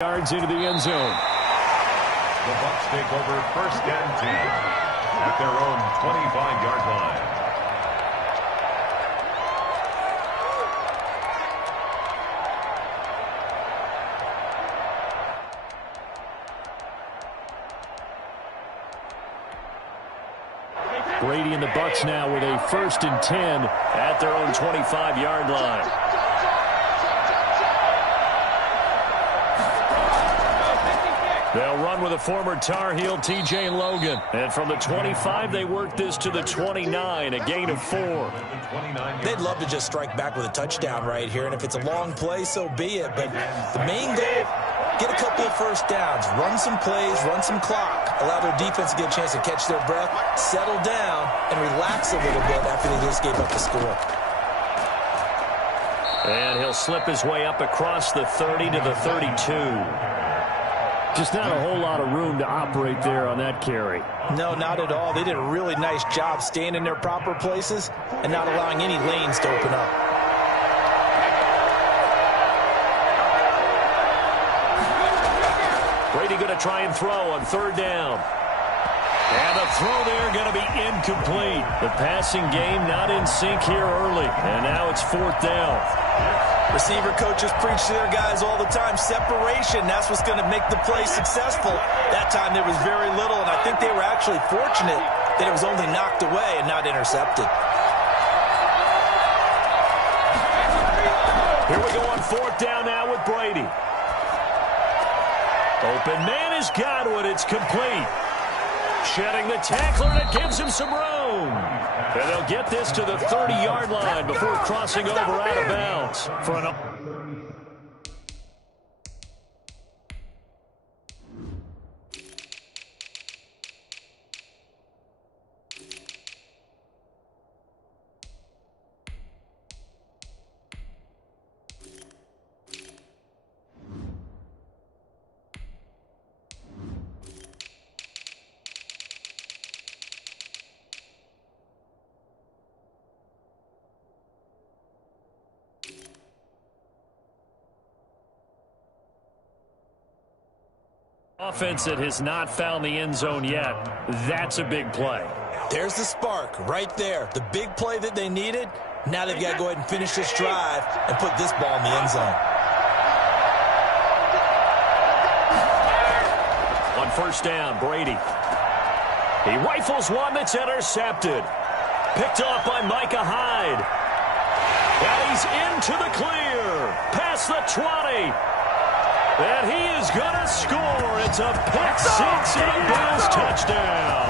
Yards into the end zone. The Bucs take over 1st and 10 at their own 25-yard line. Brady and the Bucs now with a 1st and 10 at their own 25-yard line. They'll run with a former Tar Heel, TJ Logan. And from the 25, they work this to the 29, a gain of 4. They'd love to just strike back with a touchdown right here, and if it's a long play, so be it. But the main goal, get a couple of first downs, run some plays, run some clock, allow their defense to get a chance to catch their breath, settle down, and relax a little bit after they just gave up the score. And he'll slip his way up across the 30 to the 32. Just not a whole lot of room to operate there on that carry. No, not at all. They did a really nice job staying in their proper places and not allowing any lanes to open up. Brady going to try and throw on 3rd down. And the throw there going to be incomplete. The passing game not in sync here early. And now it's 4th down. Receiver coaches preach to their guys all the time. Separation, that's what's going to make the play successful. That time there was very little, and I think they were actually fortunate that it was only knocked away and not intercepted. Here we go on 4th down now with Brady. Open man is Godwin. It's complete. Shedding the tackler, and it gives him some room. And they'll get this to the 30-yard line before crossing over out of bounds. For an offense that has not found the end zone yet. That's a big play. There's the spark right there. The big play that they needed. Now they've got to go ahead and finish this drive and put this ball in the end zone. On 1st down, Brady. He rifles one that's intercepted. Picked off by Micah Hyde. And he's into the clear. Past the 20. And he is going to score. It's a pick 6 and a Bills touchdown.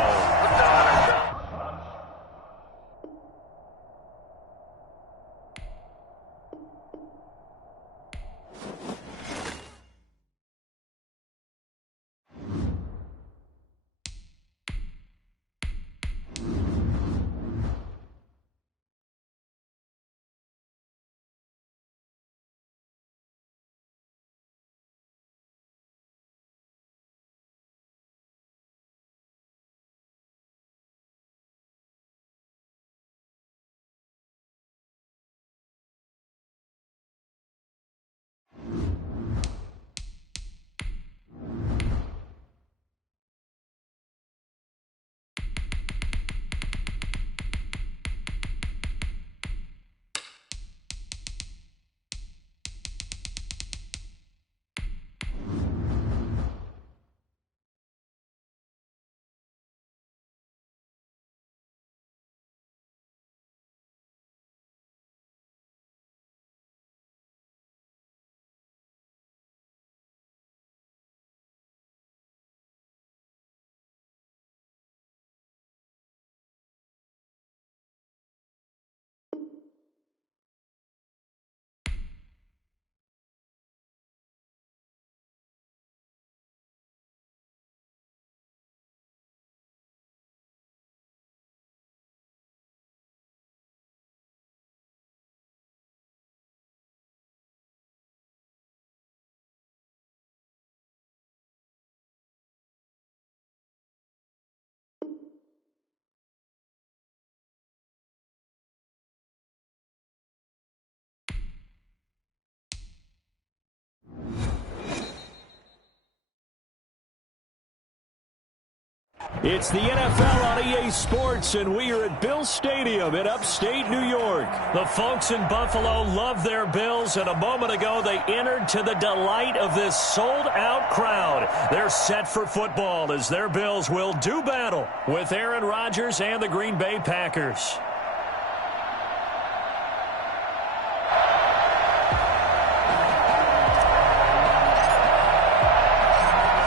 It's the NFL on EA Sports, and we are at Bill Stadium in upstate New York. The folks in Buffalo love their Bills, and a moment ago they entered to the delight of this sold-out crowd. They're set for football as their Bills will do battle with Aaron Rodgers and the Green Bay Packers.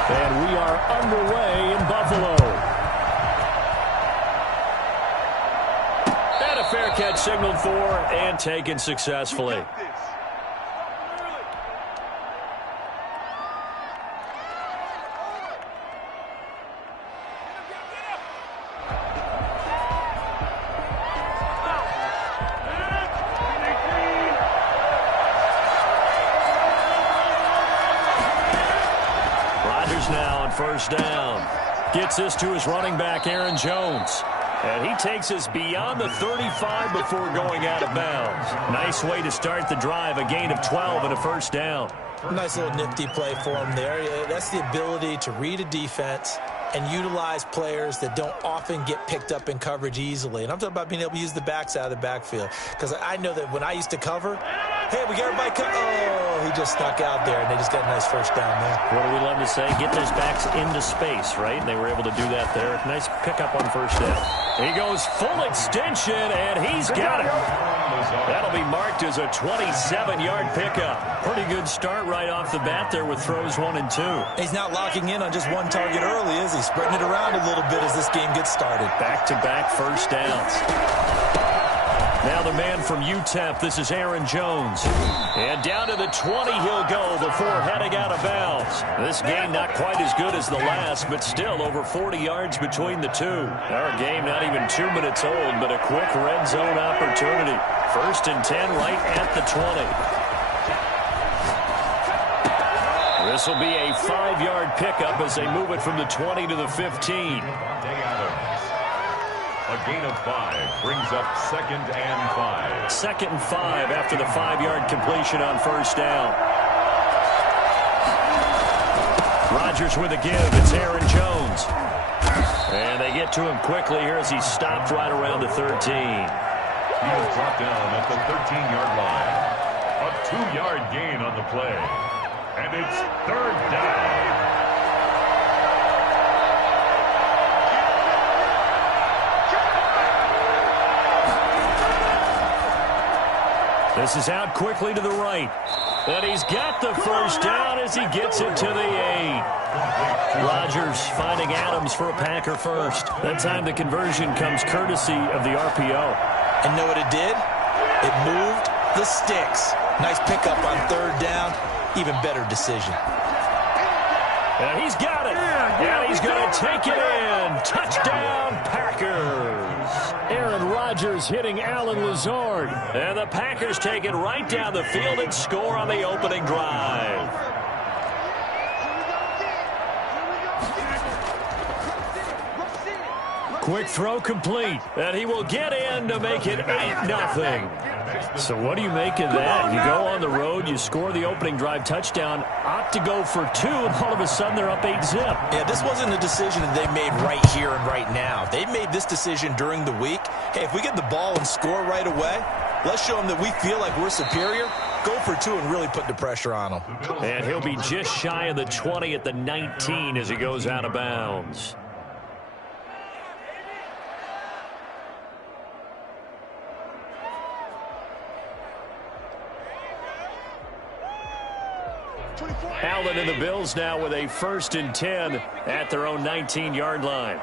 And we are underway in Buffalo. And a fair catch signaled for and taken successfully. Now on first down. Gets this to his running back, Aaron Jones. And he takes us beyond the 35 before going out of bounds. Nice way to start the drive, a gain of 12 and a first down. Nice little nifty play for him there. That's the ability to read a defense and utilize players that don't often get picked up in coverage easily. And I'm talking about being able to use the backs out of the backfield. Because I know that when I used to cover, hey, we got everybody cut. Oh, he just snuck out there, and they just got a nice first down there. What do we love to say? Get those backs into space, right? And they were able to do that there. Nice pickup on first down. He goes full extension, and he's got it. That'll be marked as a 27-yard pickup. Pretty good start right off the bat there with throws 1 and 2. He's not locking in on just one target early, is he? Spreading it around a little bit as this game gets started. Back-to-back first downs. Now the man from UTEP, this is Aaron Jones. And down to the 20 he'll go before heading out of bounds. This game not quite as good as the last, but still over 40 yards between the two. Our game not even 2 minutes old, but a quick red zone opportunity. First and 10 right at the 20. This will be a 5-yard pickup as they move it from the 20 to the 15. A gain of 5 brings up 2nd and 5. 2nd and 5 after the 5-yard completion on first down. Rodgers with a give. It's Aaron Jones. And they get to him quickly here as he's stopped right around the 13. He is brought down at the 13-yard line. A 2-yard gain on the play. And it's 3rd down. This is out quickly to the right. And he's got the first down as he gets it to the 8. Rodgers finding Adams for a Packer first. That time the conversion comes courtesy of the RPO. And know what it did? It moved the sticks. Nice pickup on 3rd down. Even better decision. And he's got it. And he's going to take it in. Touchdown, Packers. Aaron Rodgers hitting Alan Lazard. And the Packers take it right down the field and score on the opening drive. Quick throw complete. And he will get in to make it 8-0. So what do you make of that? You go on the road, you score the opening drive touchdown, opt to go for 2, and all of a sudden they're up 8-zip. Yeah, this wasn't a decision that they made right here and right now. They made this decision during the week. Hey, if we get the ball and score right away, let's show them that we feel like we're superior. Go for 2 and really put the pressure on them. And he'll be just shy of the 20 at the 19 as he goes out of bounds. Allen and the Bills now with a 1st and 10 at their own 19-yard line.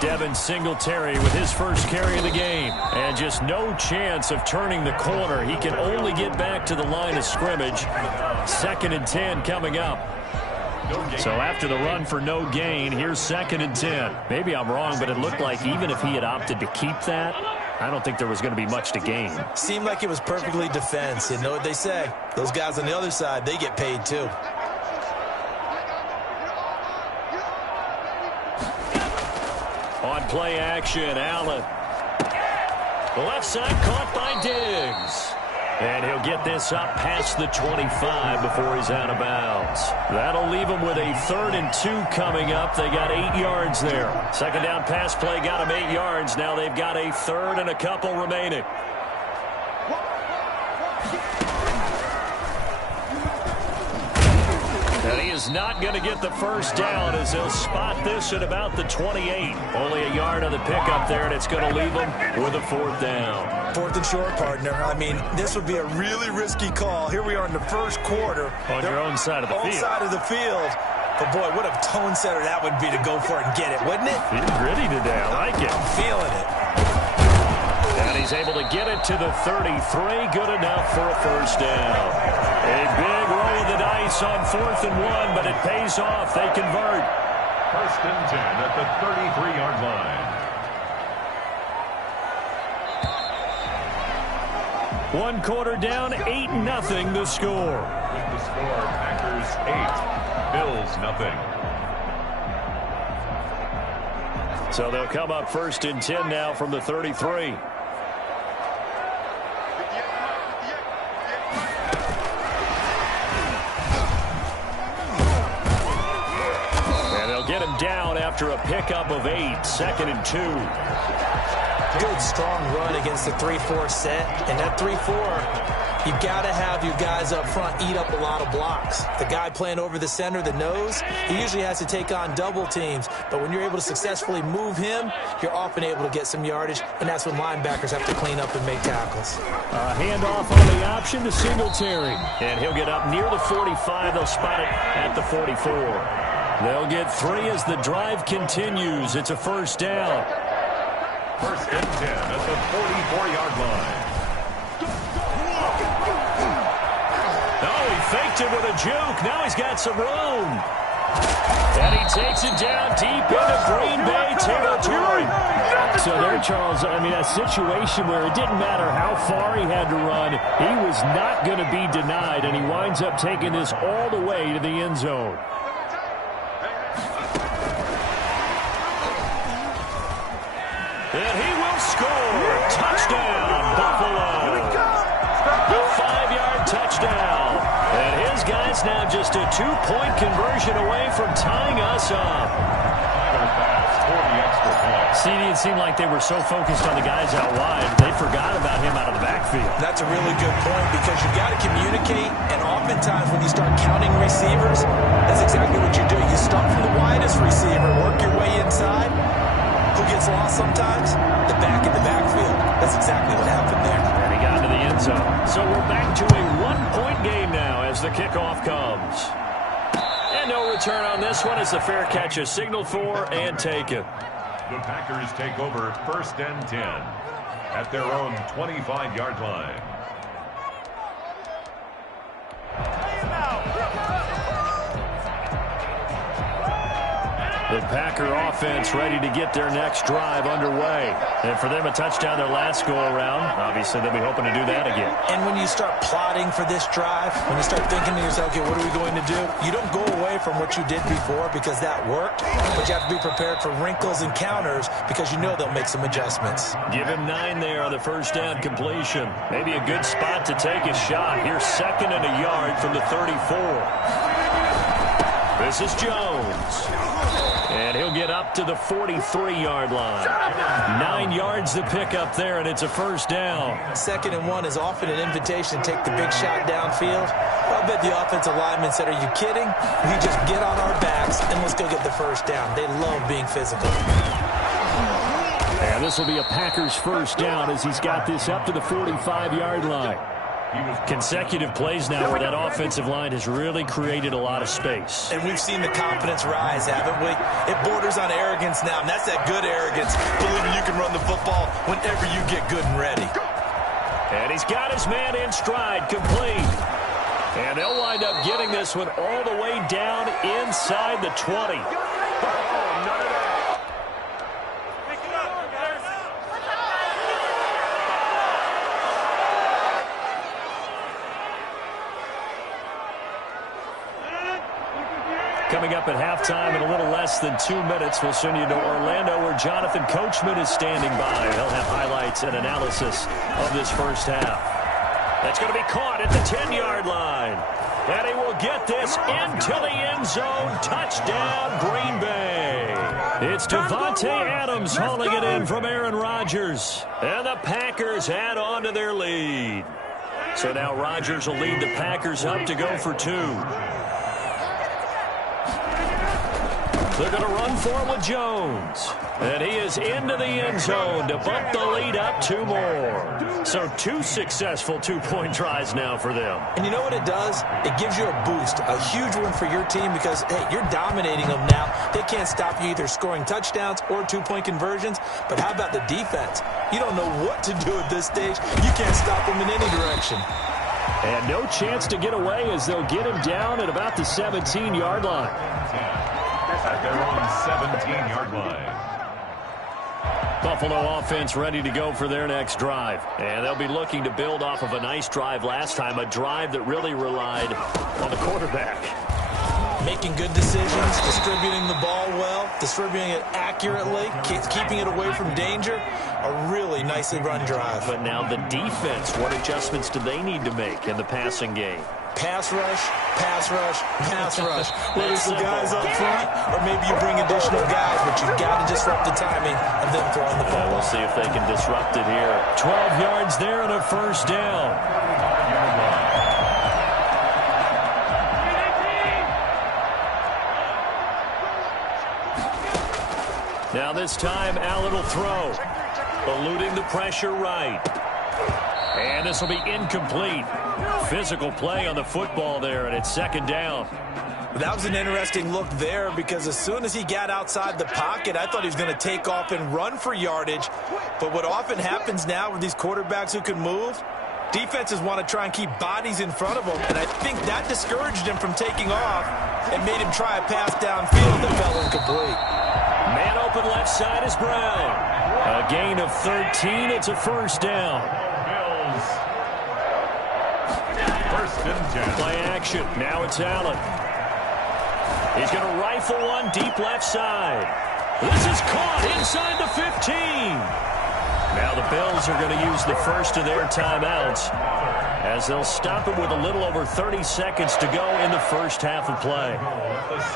Devin Singletary with his first carry of the game. And just no chance of turning the corner. He can only get back to the line of scrimmage. 2nd and 10 coming up. So after the run for no gain, here's 2nd and 10. Maybe I'm wrong, but it looked like even if he had opted to keep that, I don't think there was going to be much to gain. Seemed like it was perfectly defense. You know what they say? Those guys on the other side, they get paid too. On play action, Allen. The left side caught by Diggs. And he'll get this up past the 25 before he's out of bounds. That'll leave him with a 3rd and 2 coming up. They got 8 yards there. Second down pass play got him 8 yards. Now they've got a 3rd and a couple remaining. And he is not going to get the first down as they'll spot this at about the 28. Only a yard on the pickup there, and it's going to leave him with a 4th down. 4th and short, partner. I mean, this would be a really risky call. Here we are in the first quarter. On your own side of the field. Own side of the field. But, boy, what a tone setter that would be to go for it and get it, wouldn't it? Feeling gritty today. I like it. I'm feeling it. And he's able to get it to the 33. Good enough for a first down. A big roll of the dice on 4th and 1, but it pays off. They convert. 1st and 10 at the 33-yard line. 1 quarter down, 8-0 the score. With the score, Packers 8, Bills nothing. So they'll come up 1st and 10 now from the 33. Get him down after a pickup of 8, 2nd and 2. Good, strong run against the 3-4 set. And that 3-4, you've got to have your guys up front eat up a lot of blocks. The guy playing over the center, the nose, he usually has to take on double teams. But when you're able to successfully move him, you're often able to get some yardage, and that's when linebackers have to clean up and make tackles. Handoff on the option to Singletary. And he'll get up near the 45. They'll spot it at the 44. They'll get 3 as the drive continues. It's a first down. 1st and 10 at the 44-yard line. Oh, he faked it with a juke. Now he's got some room. And he takes it down deep into Green Bay territory. So there, Charles, I mean, a situation where it didn't matter how far he had to run. He was not going to be denied, and he winds up taking this all the way to the end zone. And he will score. Touchdown, Buffalo. A 5-yard touchdown. And his guys now just a 2-point conversion away from tying us up. CD, it seemed like they were so focused on the guys out wide, they forgot about him out of the backfield. That's a really good point because you got to communicate, and oftentimes when you start counting receivers, that's exactly what you do. You start from the widest receiver, work your way inside. Who gets lost sometimes? The back in the backfield. That's exactly what happened there. And he got into the end zone. So we're back to a 1-point game now as the kickoff comes. And no return on this one as the fair catch is signaled for and taken. The Packers take over 1st and 10 at their own 25-yard line. The Packer offense ready to get their next drive underway. And for them, a touchdown their last go-around. Obviously, they'll be hoping to do that again. And when you start plotting for this drive, when you start thinking to yourself, okay, what are we going to do? You don't go away from what you did before because that worked. But you have to be prepared for wrinkles and counters because you know they'll make some adjustments. Give him 9 there on the first down completion. Maybe a good spot to take a shot. Here's 2nd and a yard from the 34. This is Jones. And he'll get up to the 43-yard line. 9 yards to pick up there, and it's a first down. 2nd and 1 is often an invitation to take the big shot downfield. I bet the offensive lineman said, are you kidding? We just get on our backs, and let's go get the first down. They love being physical. And this will be a Packers first down as he's got this up to the 45-yard line. Consecutive plays now where that offensive line has really created a lot of space. And we've seen the confidence rise, haven't we? It borders on arrogance now, and that's that good arrogance, believing you can run the football whenever you get good and ready. And he's got his man in stride, complete. And they'll wind up getting this one all the way down inside the 20. Coming up at halftime in a little less than 2 minutes, we'll send you to Orlando where Jonathan Coachman is standing by. He'll have highlights and analysis of this first half. That's going to be caught at the 10-yard line. And he will get this into the end zone. Touchdown, Green Bay. It's Devontae Adams hauling it in from Aaron Rodgers. And the Packers add on to their lead. So now Rodgers will lead the Packers up to go for 2. They're going to run for it with Jones. And he is into the end zone to bump the lead up 2 more. So 2 successful two-point tries now for them. And you know what it does? It gives you a boost, a huge one for your team because, hey, you're dominating them now. They can't stop you either scoring touchdowns or two-point conversions. But how about the defense? You don't know what to do at this stage. You can't stop them in any direction. And no chance to get away as they'll get him down at about the 17-yard line. At their own 17-yard line. Buffalo offense ready to go for their next drive. And they'll be looking to build off of a nice drive last time, a drive that really relied on the quarterback. Making good decisions, distributing the ball well, distributing it accurately, keeping it away from danger. A really nicely run drive. But now the defense, what adjustments do they need to make in the passing game? Pass rush, pass rush, pass rush. Whether it's the guys up front or maybe you bring additional guys, but you've got to disrupt the timing of them throwing the ball. We'll see if they can disrupt it here. 12 yards there and a first down. Now this time, Allen will throw. Eluding the pressure right. And this will be incomplete. Physical play on the football there, and it's second down. That was an interesting look there because as soon as he got outside the pocket, I thought he was going to take off and run for yardage. But what often happens now with these quarterbacks who can move, defenses want to try and keep bodies in front of them, and I think that discouraged him from taking off and made him try a pass downfield that fell incomplete. Man open left side is Brown. A gain of 13. It's a first down. First and 10. Play action. Now it's Allen. He's going to rifle one deep left side. This is caught inside the 15. Now the Bills are going to use the first of their timeouts as they'll stop it with a little over 30 seconds to go in the first half of play.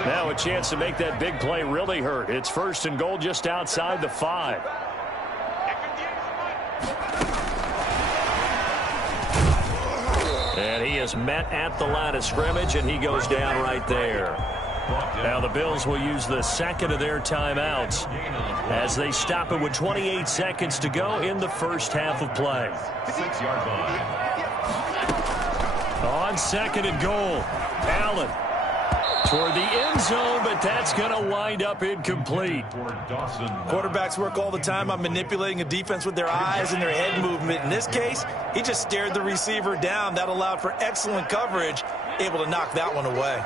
Now a chance to make that big play really hurt. It's first and goal just outside the 5. And he is met at the line of scrimmage, and he goes down right there. Now the Bills will use the second of their timeouts as they stop it with 28 seconds to go in the first half of play. 6-yard line. On second and goal, Allen toward the end zone, but that's going to wind up incomplete. Quarterbacks work all the time on manipulating a defense with their eyes and their head movement. In this case, he just stared the receiver down. That allowed for excellent coverage, able to knock that one away.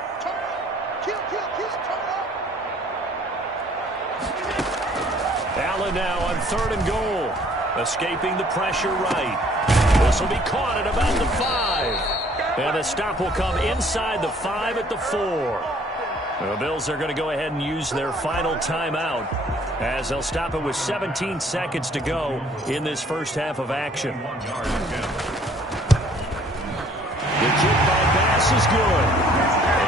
Allen now on third and goal, escaping the pressure right. This will be caught at about the 5. And the stop will come inside the 5 at the 4. The Bills are going to go ahead and use their final timeout as they'll stop it with 17 seconds to go in this first half of action. The kick by Bass is good.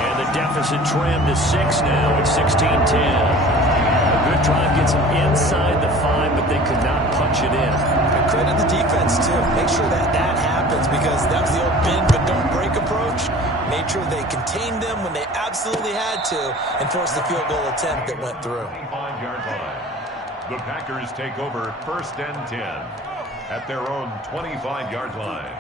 And the deficit trimmed to 6 now at 16-10. A good drive gets them inside the 5, but they could not punch it in. And credit the defense, too. Make sure that happens because that was the old bend but don't break approach. Made sure they contained them when they absolutely had to and forced the field goal attempt that went through. 25-yard line. The Packers take over first and 10 at their own 25-yard line.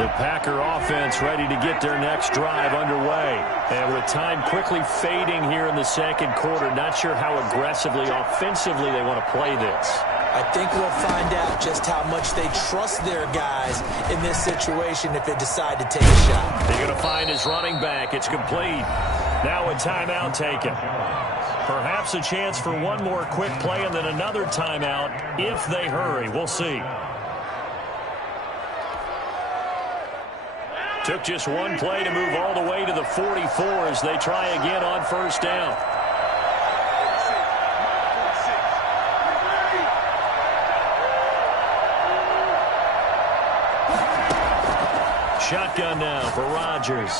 The Packer offense ready to get their next drive underway. And with time quickly fading here in the second quarter, not sure how aggressively, offensively they want to play this. I think we'll find out just how much they trust their guys in this situation if they decide to take a shot. They're going to find his running back. It's complete. Now a timeout taken. Perhaps a chance for one more quick play and then another timeout if they hurry. We'll see. Took just one play to move all the way to the 44 as they try again on first down. Shotgun now for Rodgers.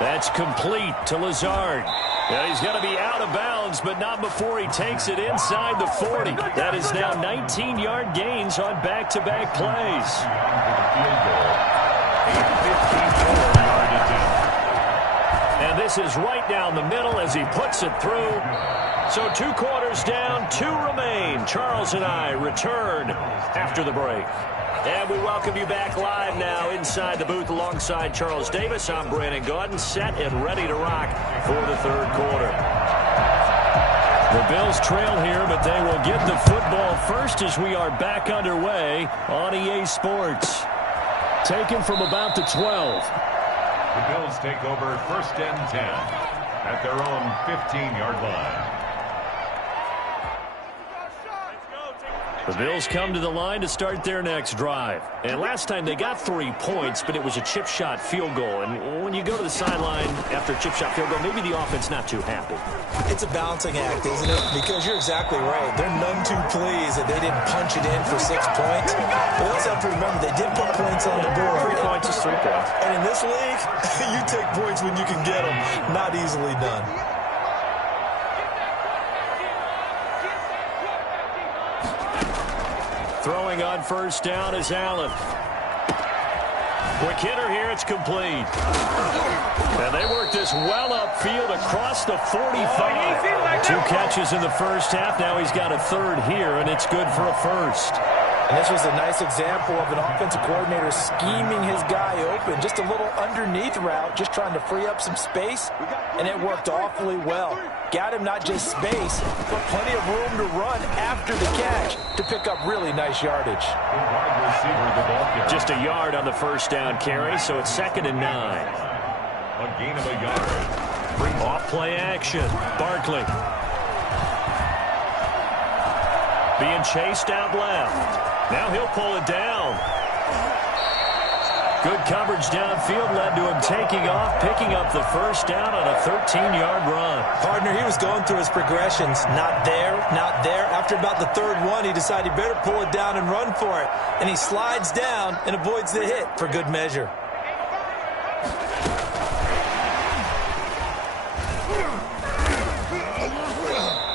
That's complete to Lazard. Yeah, he's going to be out of bounds, but not before he takes it inside the 40. That is now 19-yard gains on back-to-back plays. And this is right down the middle as he puts it through. So 2 quarters down, 2 remain. Charles and I return after the break. And we welcome you back live now inside the booth alongside Charles Davis. I'm Brandon Gaudin, set and ready to rock for the 3rd quarter. The Bills trail here, but they will get the football first as we are back underway on EA Sports. Taken from about the 12. The Bills take over 1st and 10 at their own 15-yard line. The Bills come to the line to start their next drive. And last time they got 3 points, but it was a chip shot field goal. And when you go to the sideline after a chip shot field goal, maybe the offense not too happy. It's a balancing act, isn't it? Because you're exactly right. They're none too pleased that they didn't punch it in for 6 points. But they also have to remember they did put points on the board. 3 points is 3 points. And in this league, you take points when you can get them. Not easily done. Throwing on 1st down is Allen. Quick hitter here, it's complete. And they work this well upfield across the 45. 2 catches in the 1st half. Now he's got a 3rd here, and it's good for a 1st. And this was a nice example of an offensive coordinator scheming his guy open. Just a little underneath route, just trying to free up some space, and it worked awfully well. Got him not just space, but plenty of room to run after the catch to pick up really nice yardage. Just a yard on the 1st down carry, so it's 2nd and 9. A gain of a yard. Off play action. Barkley. Being chased out left. Now he'll pull it down. Good coverage downfield led to him taking off, picking up the 1st down on a 13-yard run. Partner, he was going through his progressions. Not there, not there. After about the 3rd one, he decided he better pull it down and run for it. And he slides down and avoids the hit for good measure.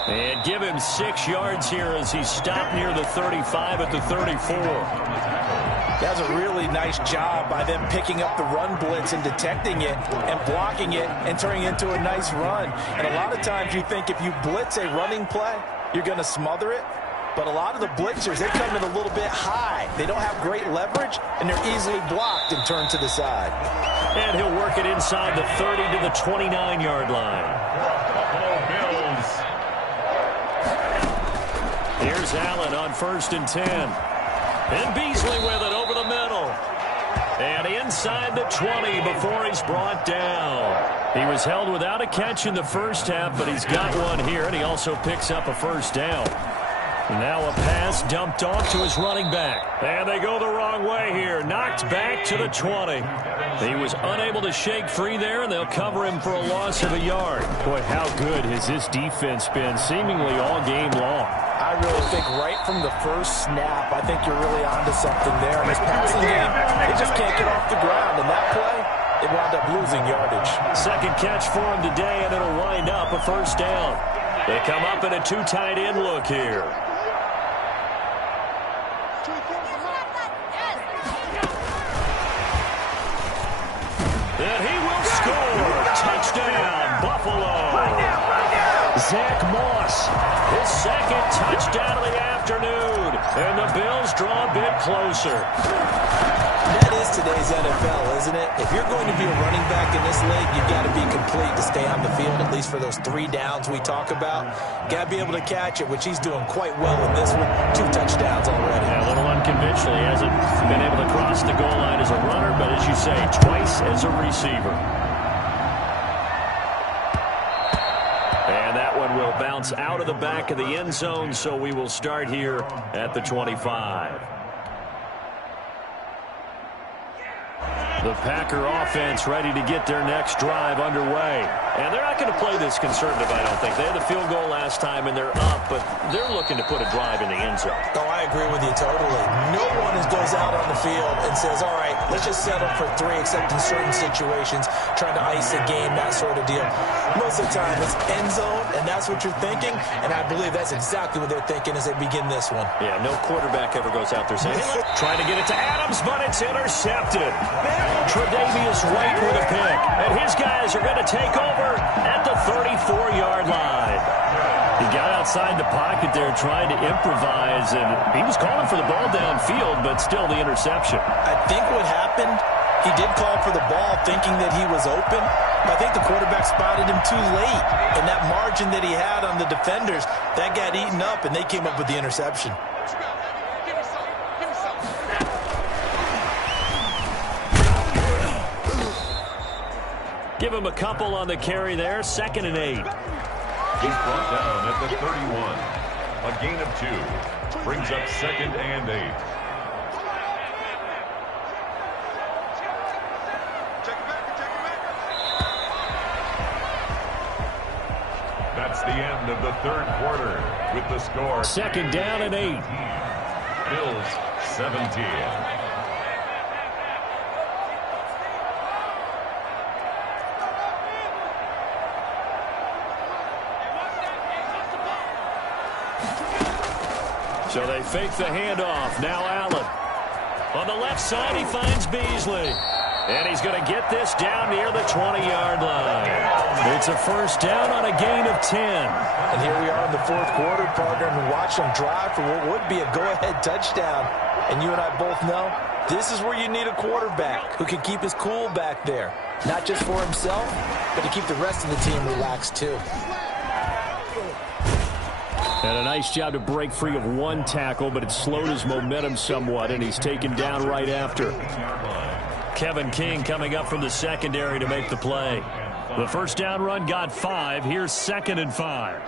And give him 6 yards here as he stopped near the 35 at the 34. That's a really nice job by them picking up the run blitz and detecting it and blocking it and turning it into a nice run. And a lot of times you think if you blitz a running play, you're going to smother it. But a lot of the blitzers, they come in a little bit high. They don't have great leverage, and they're easily blocked and turned to the side. And he'll work it inside the 30 to the 29-yard line. Here's Allen on 1st and 10. And Beasley with it over the middle. And inside the 20 before he's brought down. He was held without a catch in the 1st half, but he's got one here, and he also picks up a 1st down. Now a pass dumped off to his running back. And they go the wrong way here. Knocked back to the 20. He was unable to shake free there, and they'll cover him for a loss of a yard. Boy, how good has this defense been seemingly all game long. I really think right from the 1st snap, I think you're really onto something there. In this passing game, they just can't get off the ground. And that play, it wound up losing yardage. 2nd catch for him today, and it'll wind up a 1st down. They come up in a 2 tight end look here. And he will score. Touchdown, Buffalo. Zach Moss, his 2nd touchdown of the afternoon. And the Bills draw a bit closer. That is today's NFL, isn't it? If you're going to be a running back in this league, you've got to be complete to stay on the field, at least for those 3 downs we talk about. Got to be able to catch it, which he's doing quite well in this one. 2 touchdowns already. Yeah, a little unconventional. He hasn't been able to cross the goal line as a runner, but as you say, twice as a receiver. And that one will bounce out of the back of the end zone, so we will start here at the 25. The Packer offense ready to get their next drive underway. And they're not going to play this conservative, I don't think. They had the field goal last time, and they're up, but they're looking to put a drive in the end zone. Oh, I I agree with you totally. No one goes out on the field and says, all right, let's just settle for 3, except in certain situations, trying to ice a game, that sort of deal. Most of the time, it's end zone, and that's what you're thinking, and I believe that's exactly what they're thinking as they begin this one. Yeah, no quarterback ever goes out there saying, hey, trying to get it to Adams, but it's intercepted. Tre'Davious White with a pick, and his guys are going to take over at the 34-yard line. He got outside the pocket there trying to improvise, and he was calling for the ball downfield, but still the interception. I think what happened, he did call for the ball thinking that he was open, but I think the quarterback spotted him too late. And that margin that he had on the defenders, that got eaten up, and they came up with the interception. Give him a couple on the carry there, 2nd and 8. He's brought down at the 31. A gain of 2. Brings up 2nd and 8. That's the end of the 3rd quarter with the score. 2nd down and 8. Bills 17. So they fake the handoff. Now Allen. On the left side, he finds Beasley. And he's going to get this down near the 20-yard line. It's a 1st down on a gain of 10. And here we are in the 4th quarter, partner, and watch them drive for what would be a go-ahead touchdown. And you and I both know this is where you need a quarterback who can keep his cool back there. Not just for himself, but to keep the rest of the team relaxed, too. And a nice job to break free of 1 tackle, but it slowed his momentum somewhat, and he's taken down right after. Kevin King coming up from the secondary to make the play. The 1st down run got 5. Here's 2nd and 5.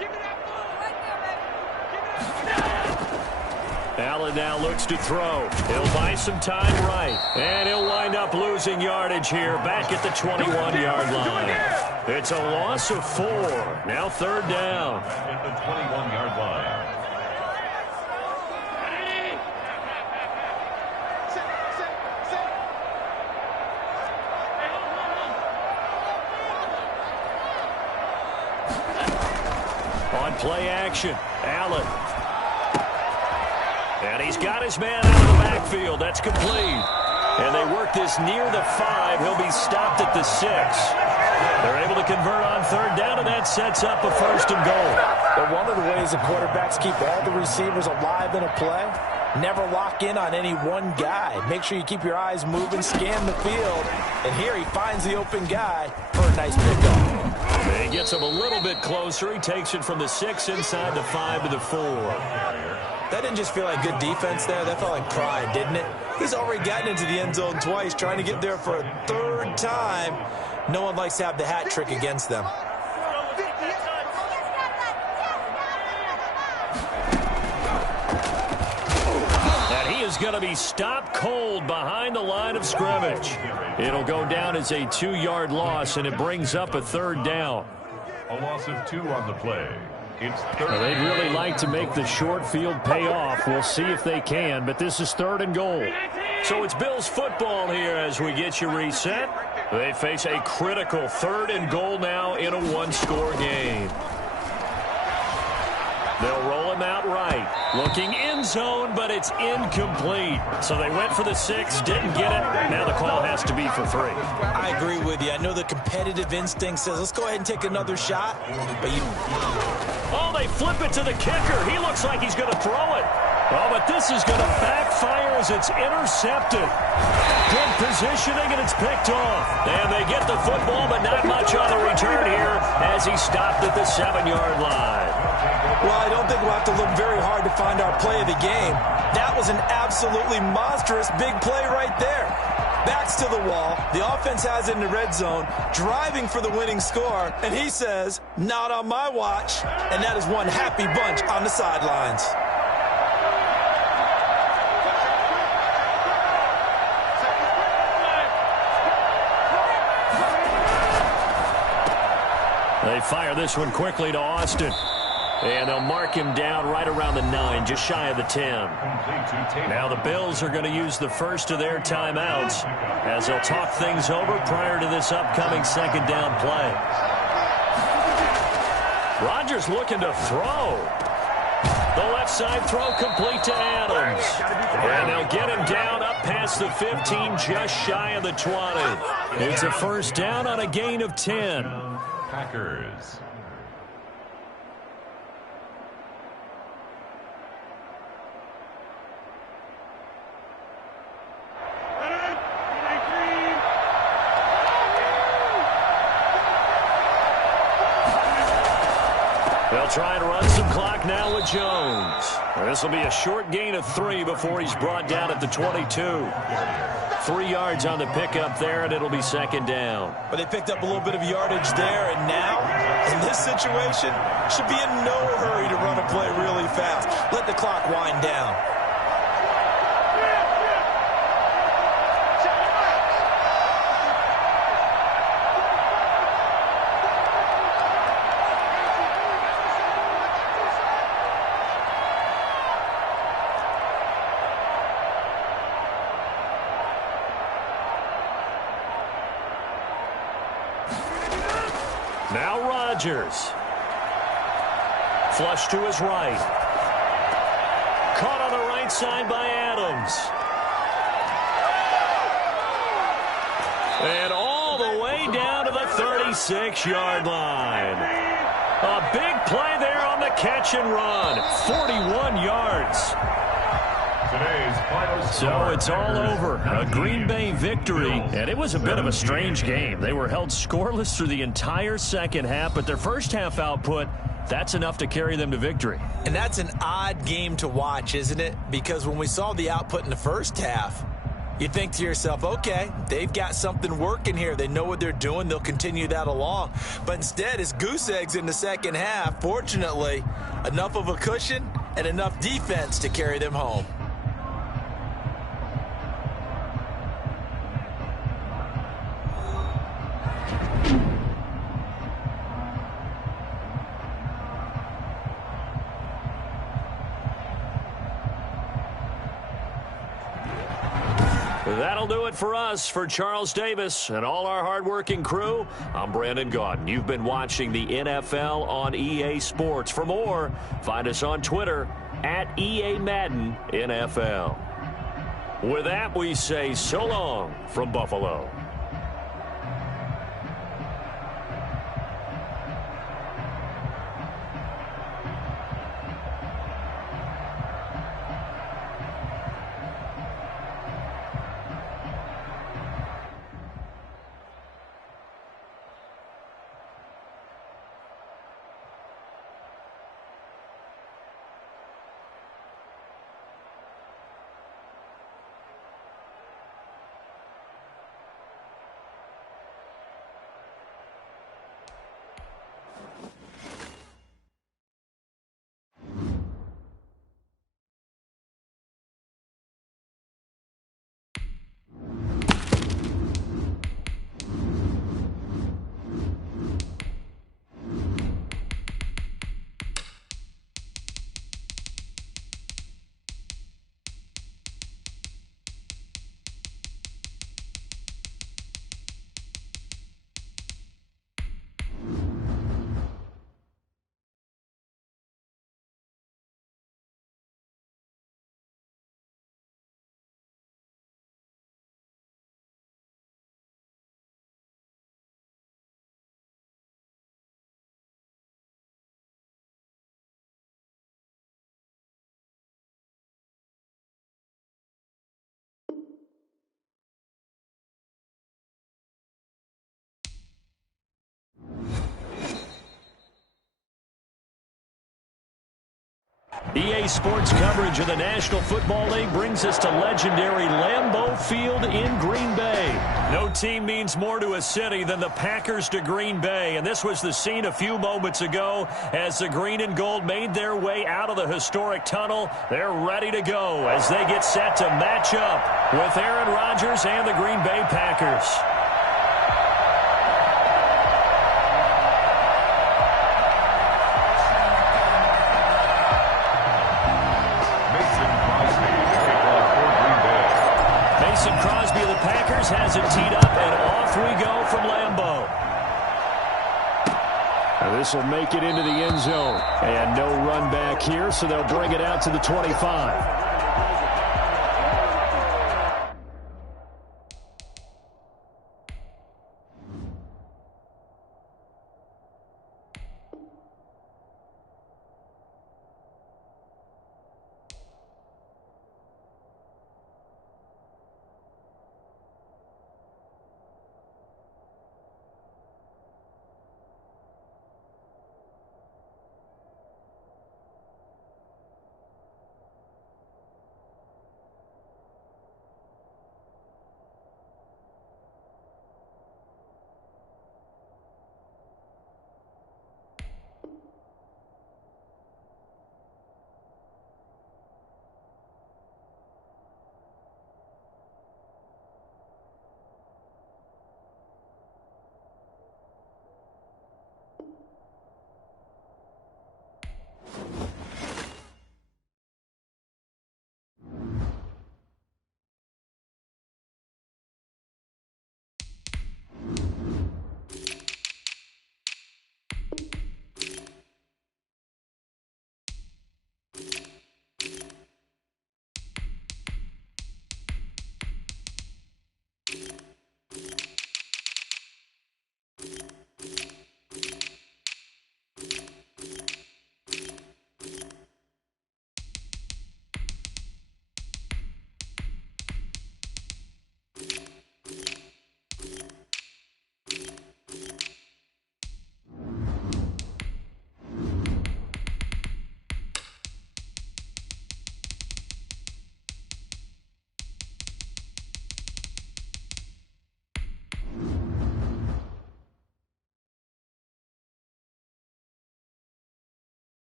Allen now looks to throw. He'll buy some time right. And he'll wind up losing yardage here back at the 21-yard line. It's a loss of 4. Now 3rd down. At the 21-yard line. On play action, Allen. And he's got his man out of the backfield. That's complete. And they work this near the 5. He'll be stopped at the 6. They're able to convert on 3rd down, and that sets up a 1st and goal. But one of the ways the quarterbacks keep all the receivers alive in a play, never lock in on any one guy. Make sure you keep your eyes moving, scan the field. And here he finds the open guy for a nice pickup. He gets him a little bit closer. He takes it from the 6 inside the 5 to the 4. That didn't just feel like good defense there. That felt like pride, didn't it? He's already gotten into the end zone twice, trying to get there for a 3rd time. No one likes to have the hat trick against them. And he is going to be stopped cold behind the line of scrimmage. It'll go down as a 2-yard loss, and it brings up a 3rd down. A loss of 2 on the play. It's 3rd. Well, they'd really like to make the short field pay off. We'll see if they can, but this is 3rd and goal. So it's Bills football here as we get you reset. They face a critical 3rd and goal now in a 1-score game. They'll roll him out right. Looking end zone, but it's incomplete. So they went for the 6, didn't get it. Now the call has to be for 3. I agree with you. I know the competitive instinct says, let's go ahead and take another shot. But oh, they flip it to the kicker. He looks like he's going to throw it. Oh, but this is going to backfire as it's intercepted. Good positioning, and it's picked off. And they get the football, but not much on the return here as he stopped at the 7-yard line. Well, I don't think we'll have to look very hard to find our play of the game. That was an absolutely monstrous big play right there. Backs to the wall. The offense has it in the red zone, driving for the winning score. And he says, not on my watch. And that is one happy bunch on the sidelines. They fire this one quickly to Austin. And they'll mark him down right around the 9, just shy of the 10. Now the Bills are going to use the first of their timeouts as they'll talk things over prior to this upcoming second down play. Rodgers looking to throw. The left side throw complete to Adams. And they'll get him down up past the 15, just shy of the 20. It's a first down on a gain of 10. Packers. They'll try and run some clock now with Jones. This will be a short gain of 3 before he's brought down at the 22. 3 yards on the pickup there, and it'll be second down. But they picked up a little bit of yardage there, and now, in this situation, should be in no hurry to run a play really fast. Let the clock wind down. Now Rodgers. Flush to his right. Caught on the right side by Adams. And all the way down to the 36-yard line. A big play there on the catch and run. 41 yards. So it's all over. A Green Bay victory, and it was a bit of a strange game. They were held scoreless through the entire second half, but their first half output, that's enough to carry them to victory. And that's an odd game to watch, isn't it? Because when we saw the output in the first half, you think to yourself, okay, they've got something working here. They know what they're doing. They'll continue that along. But instead, it's goose eggs in the second half. Fortunately, enough of a cushion and enough defense to carry them home. That'll do it for us. For Charles Davis and all our hardworking crew, I'm Brandon Gaudin. You've been watching the NFL on EA Sports. For more, find us on Twitter at EA Madden NFL. With that, we say so long from Buffalo. EA Sports coverage of the National Football League brings us to legendary Lambeau Field in Green Bay. No team means more to a city than the Packers to Green Bay, and this was the scene a few moments ago as the green and gold made their way out of the historic tunnel. They're ready to go as they get set to match up with Aaron Rodgers and the Green Bay Packers. Crosby of the Packers has it teed up, and off we go from Lambeau. This will make it into the end zone. And no run back here, so they'll bring it out to the 25.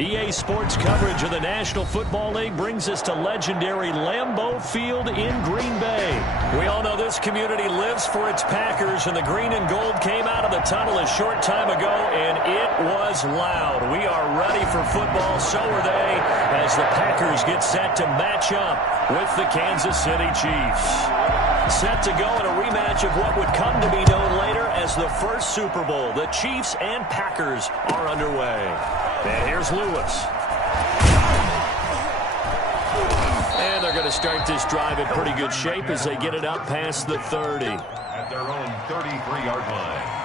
EA Sports coverage of the National Football League brings us to legendary Lambeau Field in Green Bay. We all know this community lives for its Packers, and the green and gold came out of the tunnel a short time ago, and it was loud. We are ready for football, so are they, as the Packers get set to match up with the Kansas City Chiefs. Set to go in a rematch of what would come to be known later as the first Super Bowl. The Chiefs and Packers are underway. And here's Lewis. And they're going to start this drive in pretty good shape as they get it up past the 30. At their own 33-yard line.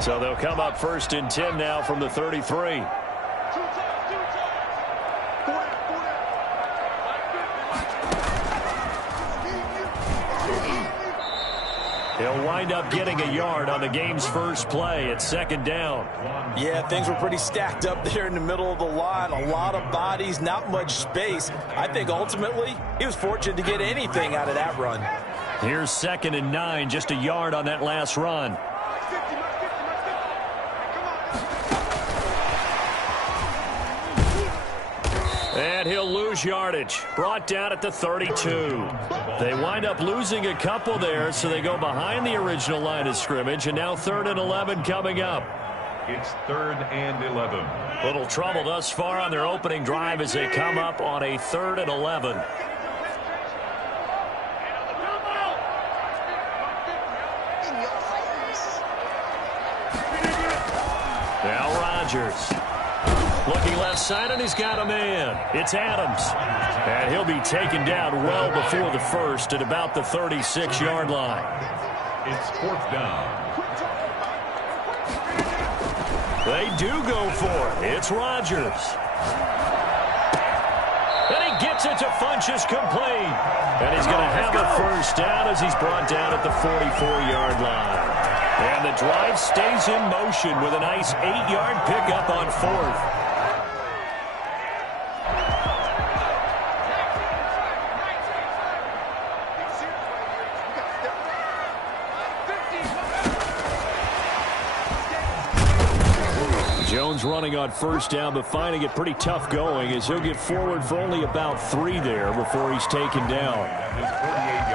So they'll come up 1st and 10 now from the 33. He'll wind up getting a yard on the game's first play at 2nd down. Yeah, things were pretty stacked up there in the middle of the line. A lot of bodies, not much space. I think ultimately he was fortunate to get anything out of that run. Here's 2nd and 9, just a yard on that last run. And he'll lose yardage. Brought down at the 32. They wind up losing a couple there, so they go behind the original line of scrimmage, and now 3rd and 11 coming up. It's 3rd and 11. Little trouble thus far on their opening drive as they come up on a 3rd and 11. Now Rodgers. Looking left side, and he's got a man. It's Adams. And he'll be taken down well before the first at about the 36-yard line. It's 4th down. They do go for it. It's Rodgers. And he gets it to Funchess complete. And he's going to have a first down as he's brought down at the 44-yard line. And the drive stays in motion with a nice 8-yard pickup on 4th. Browns running on first down, but finding it pretty tough going as he'll get forward for only about 3 there before he's taken down.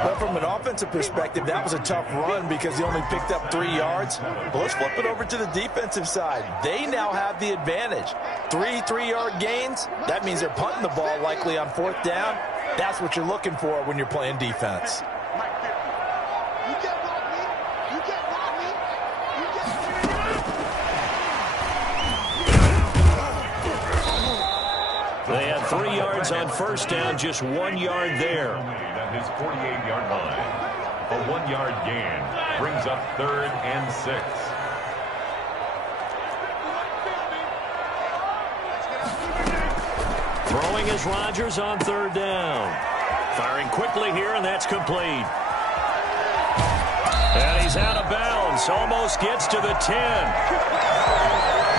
But from an offensive perspective, that was a tough run because he only picked up 3 yards. But let's flip it over to the defensive side. They now have the advantage. 3 3-yard gains. That means they're punting the ball likely on 4th down. That's what you're looking for when you're playing defense. They had 3 yards on first down, just 1 yard there. At his 48-yard line. A 1-yard gain brings up 3rd and 6. Throwing is Rodgers on 3rd down. Firing quickly here, and that's complete. And he's out of bounds. Almost gets to the 10.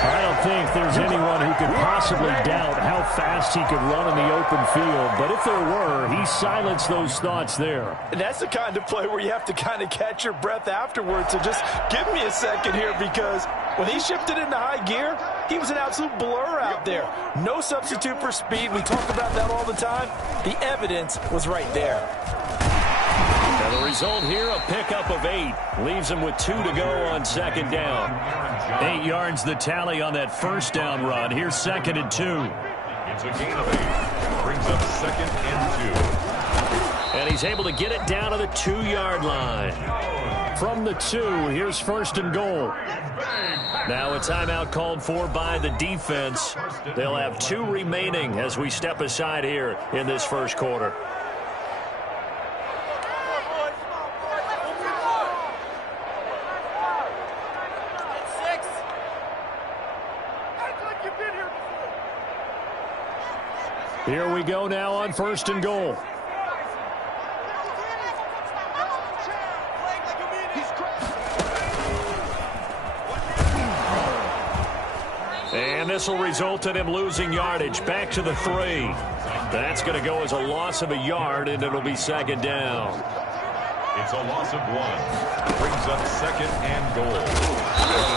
I don't think there's anyone who could possibly doubt how fast he could run in the open field. But if there were, he silenced those thoughts there. And that's the kind of play where you have to kind of catch your breath afterwards. So just give me a second here, because when he shifted into high gear, he was an absolute blur out there. No substitute for speed. We talk about that all the time. The evidence was right there. And the result here, a pickup of 8. Leaves him with 2 to go on 2nd down. 8 yards the tally on that first down run. Here's 2nd and 2. It's a gain of 8. Brings up 2nd and 2. And he's able to get it down to the 2-yard line. From the 2, here's 1st and goal. Now a timeout called for by the defense. They'll have 2 remaining as we step aside here in this first quarter. Here we go now on 1st and goal. And this will result in him losing yardage. Back to the 3. That's going to go as a loss of a yard, and it'll be 2nd down. It's a loss of 1. Brings up 2nd and goal.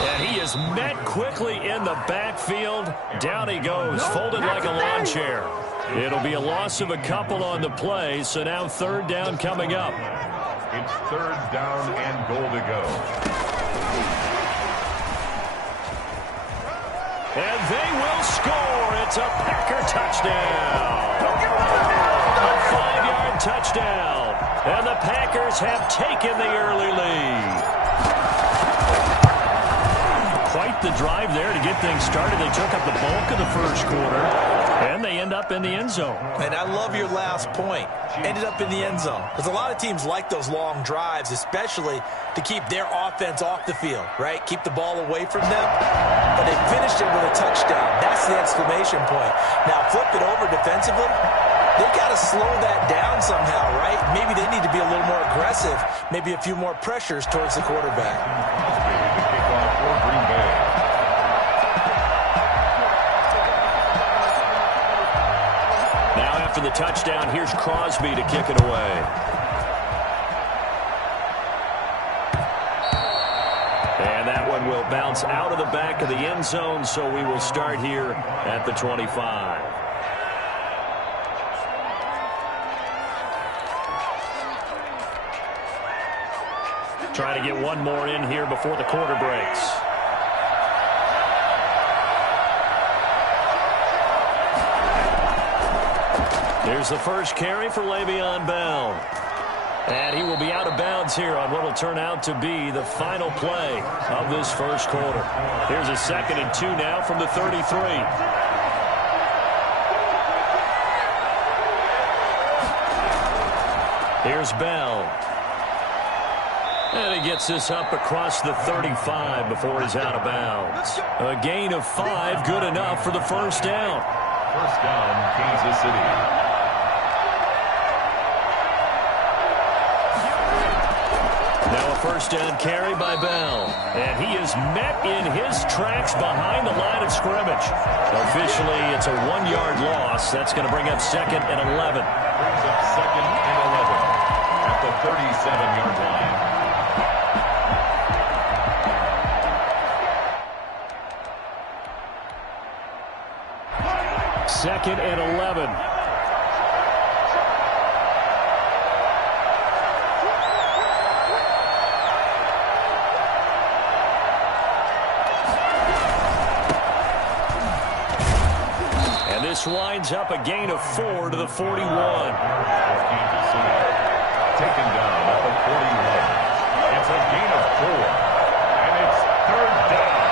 And he is met quickly in the backfield. Down he goes, folded like a lawn chair. It'll be a loss of a couple on the play, so now 3rd down coming up. It's 3rd down and goal to go. And they will score. It's a Packer touchdown. A 5-yard touchdown. And the Packers have taken the early lead. Quite the drive there to get things started. They took up the bulk of the first quarter, and they end up in the end zone. And I love your last point. Ended up in the end zone. Because a lot of teams like those long drives, especially to keep their offense off the field, right? Keep the ball away from them. But they finished it with a touchdown. That's the exclamation point. Now flip it over defensively. They've got to slow that down somehow, right? Maybe they need to be a little more aggressive. Maybe a few more pressures towards the quarterback. Now after the touchdown, here's Crosby to kick it away. And that one will bounce out of the back of the end zone, so we will start here at the 25. Trying to get one more in here before the quarter breaks. Here's the first carry for Le'Veon Bell. And he will be out of bounds here on what will turn out to be the final play of this first quarter. Here's a 2nd and 2 now from the 33. Here's Bell. And he gets this up across the 35 before he's out of bounds. A gain of 5, good enough for the first down. First down, Kansas City. Now a first down carry by Bell. And he is met in his tracks behind the line of scrimmage. Officially, it's a 1-yard loss. That's going to bring up 2nd and 11. Brings up 2nd and 11 at the 37-yard line. 2nd and 11. And this winds up a gain of 4 to the 41. Taken down at the 41. It's a gain of 4. And it's 3rd down.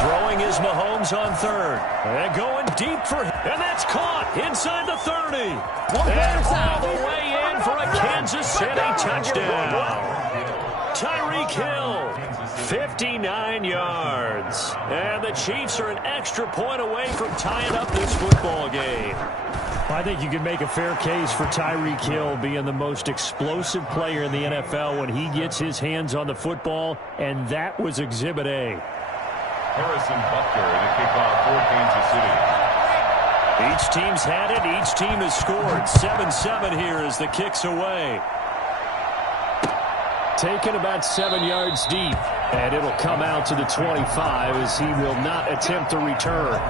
Throwing is Mahomes on 3rd. And going deep for him. And that's caught inside the 30. And all the way in for a Kansas City touchdown. Tyreek Hill, 59 yards. And the Chiefs are an extra point away from tying up this football game. I think you can make a fair case for Tyreek Hill being the most explosive player in the NFL when he gets his hands on the football, and that was Exhibit A. Harrison Butker in a kickoff for Kansas City. Each team's had it. Each team has scored. 7-7 here as the kick's away. Taken about 7 yards deep, and it'll come out to the 25 as he will not attempt to return.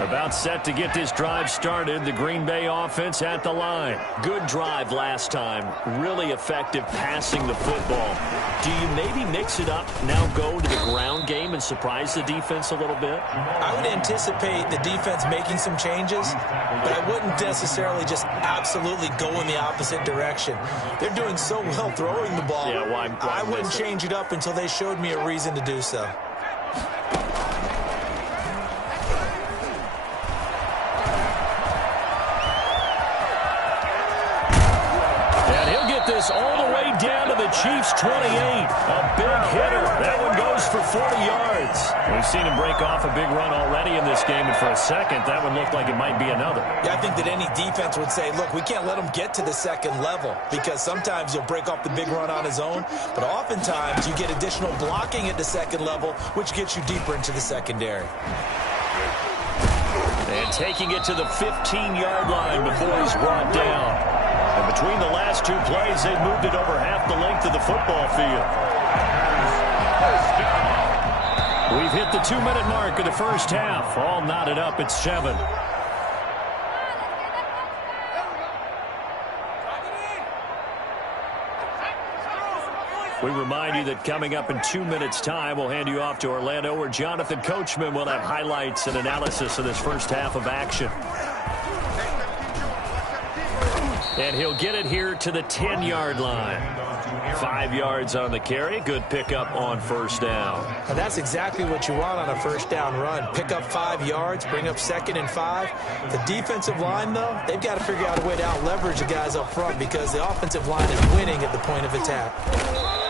About set to get this drive started. The Green Bay offense at the line. Good drive last time. Really effective passing the football. Do you maybe mix it up, now go to the ground game and surprise the defense a little bit? I would anticipate the defense making some changes, but I wouldn't necessarily just absolutely go in the opposite direction. They're doing so well throwing the ball. Yeah, why I wouldn't change it up until they showed me a reason to do so. This all the way down to the Chiefs' 28. A big hitter. That one goes for 40 yards. We've seen him break off a big run already in this game, and for a second, that one looked like it might be another. Yeah, I think that any defense would say, look, we can't let him get to the second level because sometimes he'll break off the big run on his own, but oftentimes you get additional blocking at the second level, which gets you deeper into the secondary. And taking it to the 15-yard line before he's brought down. And between the last two plays, they've moved it over half the length of the football field. We've hit the 2-minute mark of the first half. All knotted up at 7. We remind you that coming up in 2 minutes' time, we'll hand you off to Orlando, where Jonathan Coachman will have highlights and analysis of this first half of action. And he'll get it here to the 10-yard line. 5 yards on the carry. Good pickup on first down. And that's exactly what you want on a first down run. Pick up 5 yards, bring up 2nd and 5. The defensive line, though, they've got to figure out a way to out-leverage the guys up front because the offensive line is winning at the point of attack.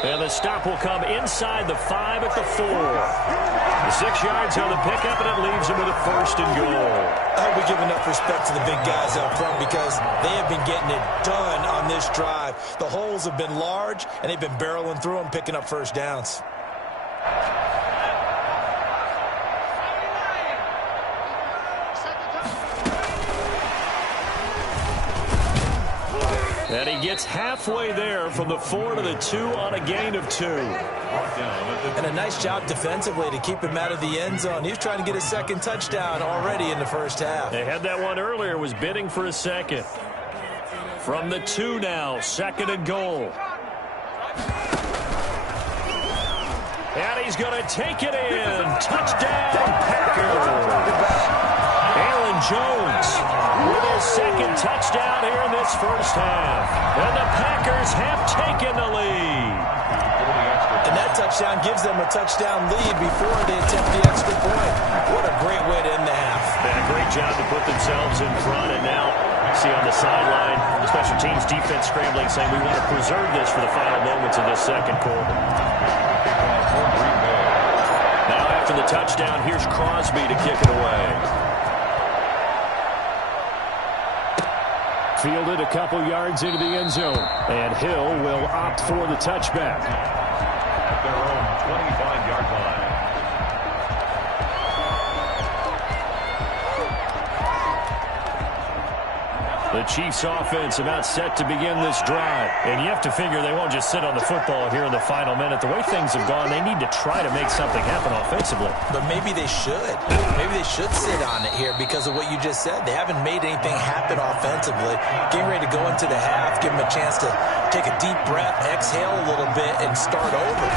And the stop will come inside the 5 at the 4. The 6 yards on the pickup, and it leaves him with a 1st and goal. I hope we give enough respect to the big guys up front because they have been getting it done on this drive. The holes have been large, and they've been barreling through them, picking up first downs. And he gets halfway there from the 4 to the 2 on a gain of 2. And a nice job defensively to keep him out of the end zone. He was trying to get a 2nd touchdown already in the first half. They had that one earlier, was bidding for a 2nd. From the 2 now, 2nd and goal. And he's going to take it in. Touchdown, Packers. Aaron Jones with his 2nd touchdown here in this first half. And the Packers have taken the lead. And that touchdown gives them a touchdown lead before they attempt the extra point. What a great way to end the half. And a great job to put themselves in front. And now, see on the sideline, the special teams defense scrambling, saying we want to preserve this for the final moments of this second quarter. Now after the touchdown, here's Crosby to kick it away. Fielded a couple yards into the end zone, and Hill will opt for the touchback. at their own 25-yard line. The Chiefs offense about set to begin this drive. And you have to figure they won't just sit on the football here in the final minute. The way things have gone, they need to try to make something happen offensively. But maybe they should. Maybe they should sit on it here because of what you just said. They haven't made anything happen offensively. Getting ready to go into the half, give them a chance to take a deep breath, exhale a little bit, and start over.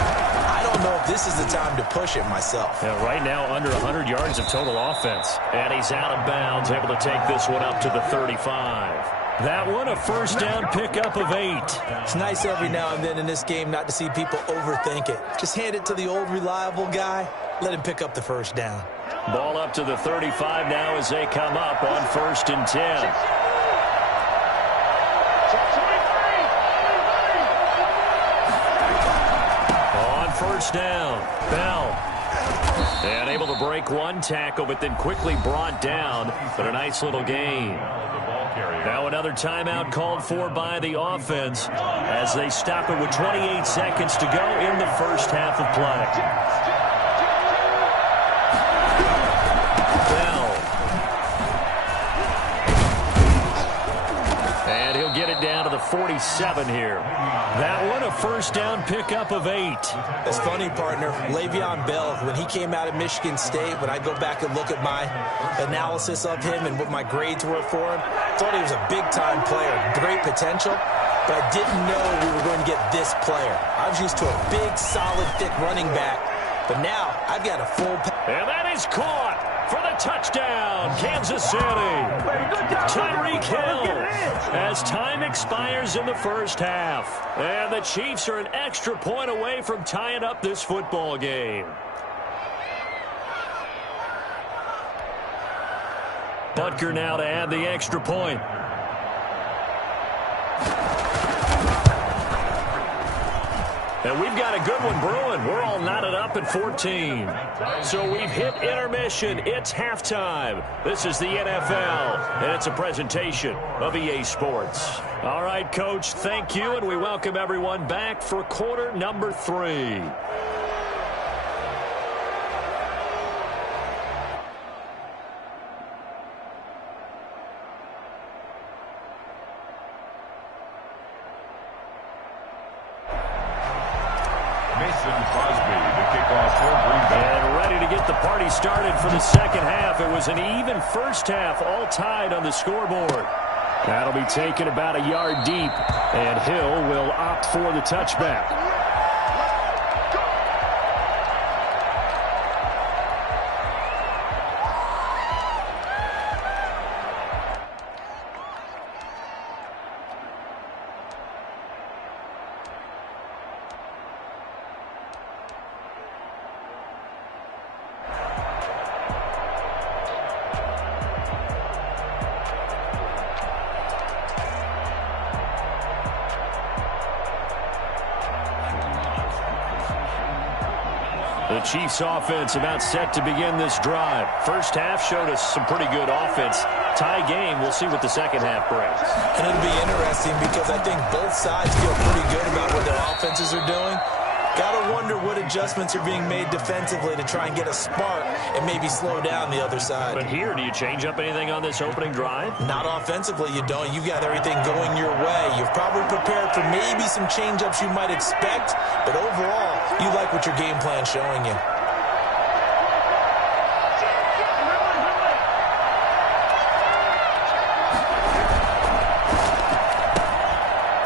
I don't know if this is the time to push it myself. Yeah, right now, under 100 yards of total offense. And he's out of bounds, able to take this one up to the 35. That one, a first down pickup of 8. It's nice every now and then in this game not to see people overthink it. Just hand it to the old reliable guy. Let him pick up the first down. Ball up to the 35 now as they come up on 1st and 10. On 1st down, Bell. And able to break one tackle, but then quickly brought down. But a nice little gain. Now another timeout called for by the offense as they stop it with 28 seconds to go in the first half of play. Bell. And he'll get it down to the 47 here. That one, a first down pickup of 8. That's funny, partner. Le'Veon Bell, when he came out of Michigan State, when I go back and look at my analysis of him and what my grades were for him, thought he was a big-time player, great potential, but I didn't know we were going to get this player. I was used to a big, solid, thick running back, but now I've got a full... And that is caught for the touchdown, Kansas City. Tyreek Hill as time expires in the first half. And the Chiefs are an extra point away from tying up this football game. Butker now to add the extra point. And we've got a good one brewing. We're all knotted up at 14. So we've hit intermission. It's halftime. This is the NFL, and it's a presentation of EA Sports. All right, Coach, thank you, and we welcome everyone back for quarter number 3. Started for the second half. It was an even first half, all tied on the scoreboard. That'll be taken about a yard deep, and Hill will opt for the touchback. The Chiefs offense about set to begin this drive. First half showed us some pretty good offense. Tie game. We'll see what the second half brings. And it'll be interesting because I think both sides feel pretty good about what their offenses are doing. Got to wonder what adjustments are being made defensively to try and get a spark and maybe slow down the other side. But here, do you change up anything on this opening drive? Not offensively, you don't. You've got everything going your way. You've probably prepared for maybe some change-ups you might expect, but overall, you like what your game plan's showing you.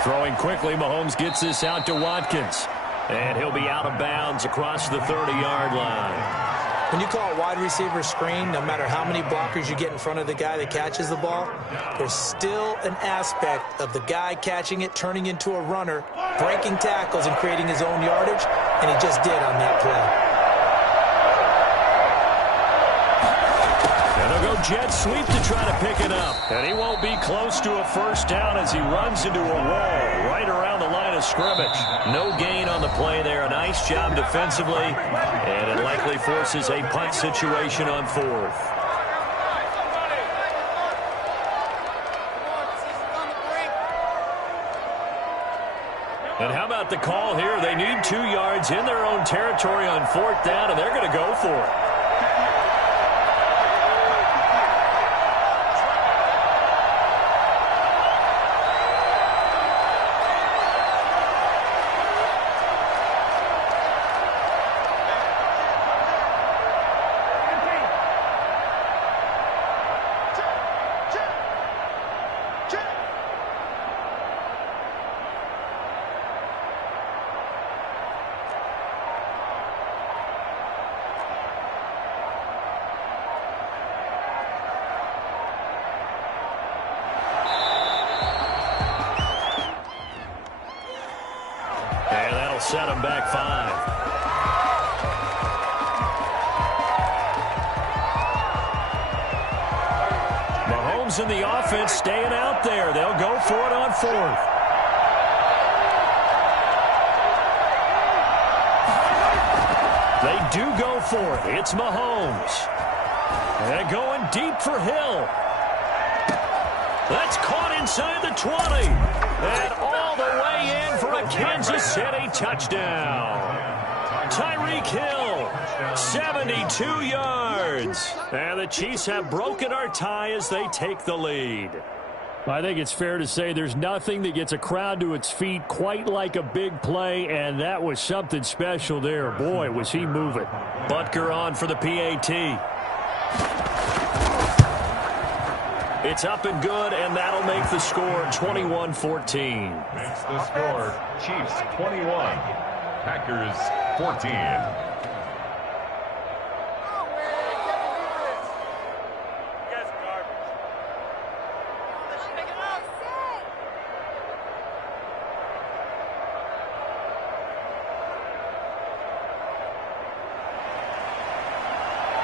Throwing quickly, Mahomes gets this out to Watkins. And he'll be out of bounds across the 30-yard line. When you call a wide receiver screen, no matter how many blockers you get in front of the guy that catches the ball, there's still an aspect of the guy catching it, turning into a runner, breaking tackles and creating his own yardage, and he just did on that play. And they'll go jet sweep to try to pick it up. And he won't be close to a first down as he runs into a wall right around the line of scrimmage. No gain on the play there. A nice job defensively. And it likely forces a punt situation on 4th. And how about the call here? They need 2 yards in their own territory on 4th down, and they're going to go for it. Set him back 5. Mahomes and the offense staying out there. They'll go for it on 4th. They do go for it. It's Mahomes. And going deep for Hill. That's caught inside the 20. And all the way in for a Kansas City touchdown. Tyreek Hill, 72 yards. And the Chiefs have broken our tie as they take the lead. I think it's fair to say there's nothing that gets a crowd to its feet quite like a big play, and that was something special there. Boy, was he moving. Butker on for the PAT. It's up and good, and that'll make the score 21-14. Makes the score Chiefs 21, Packers 14.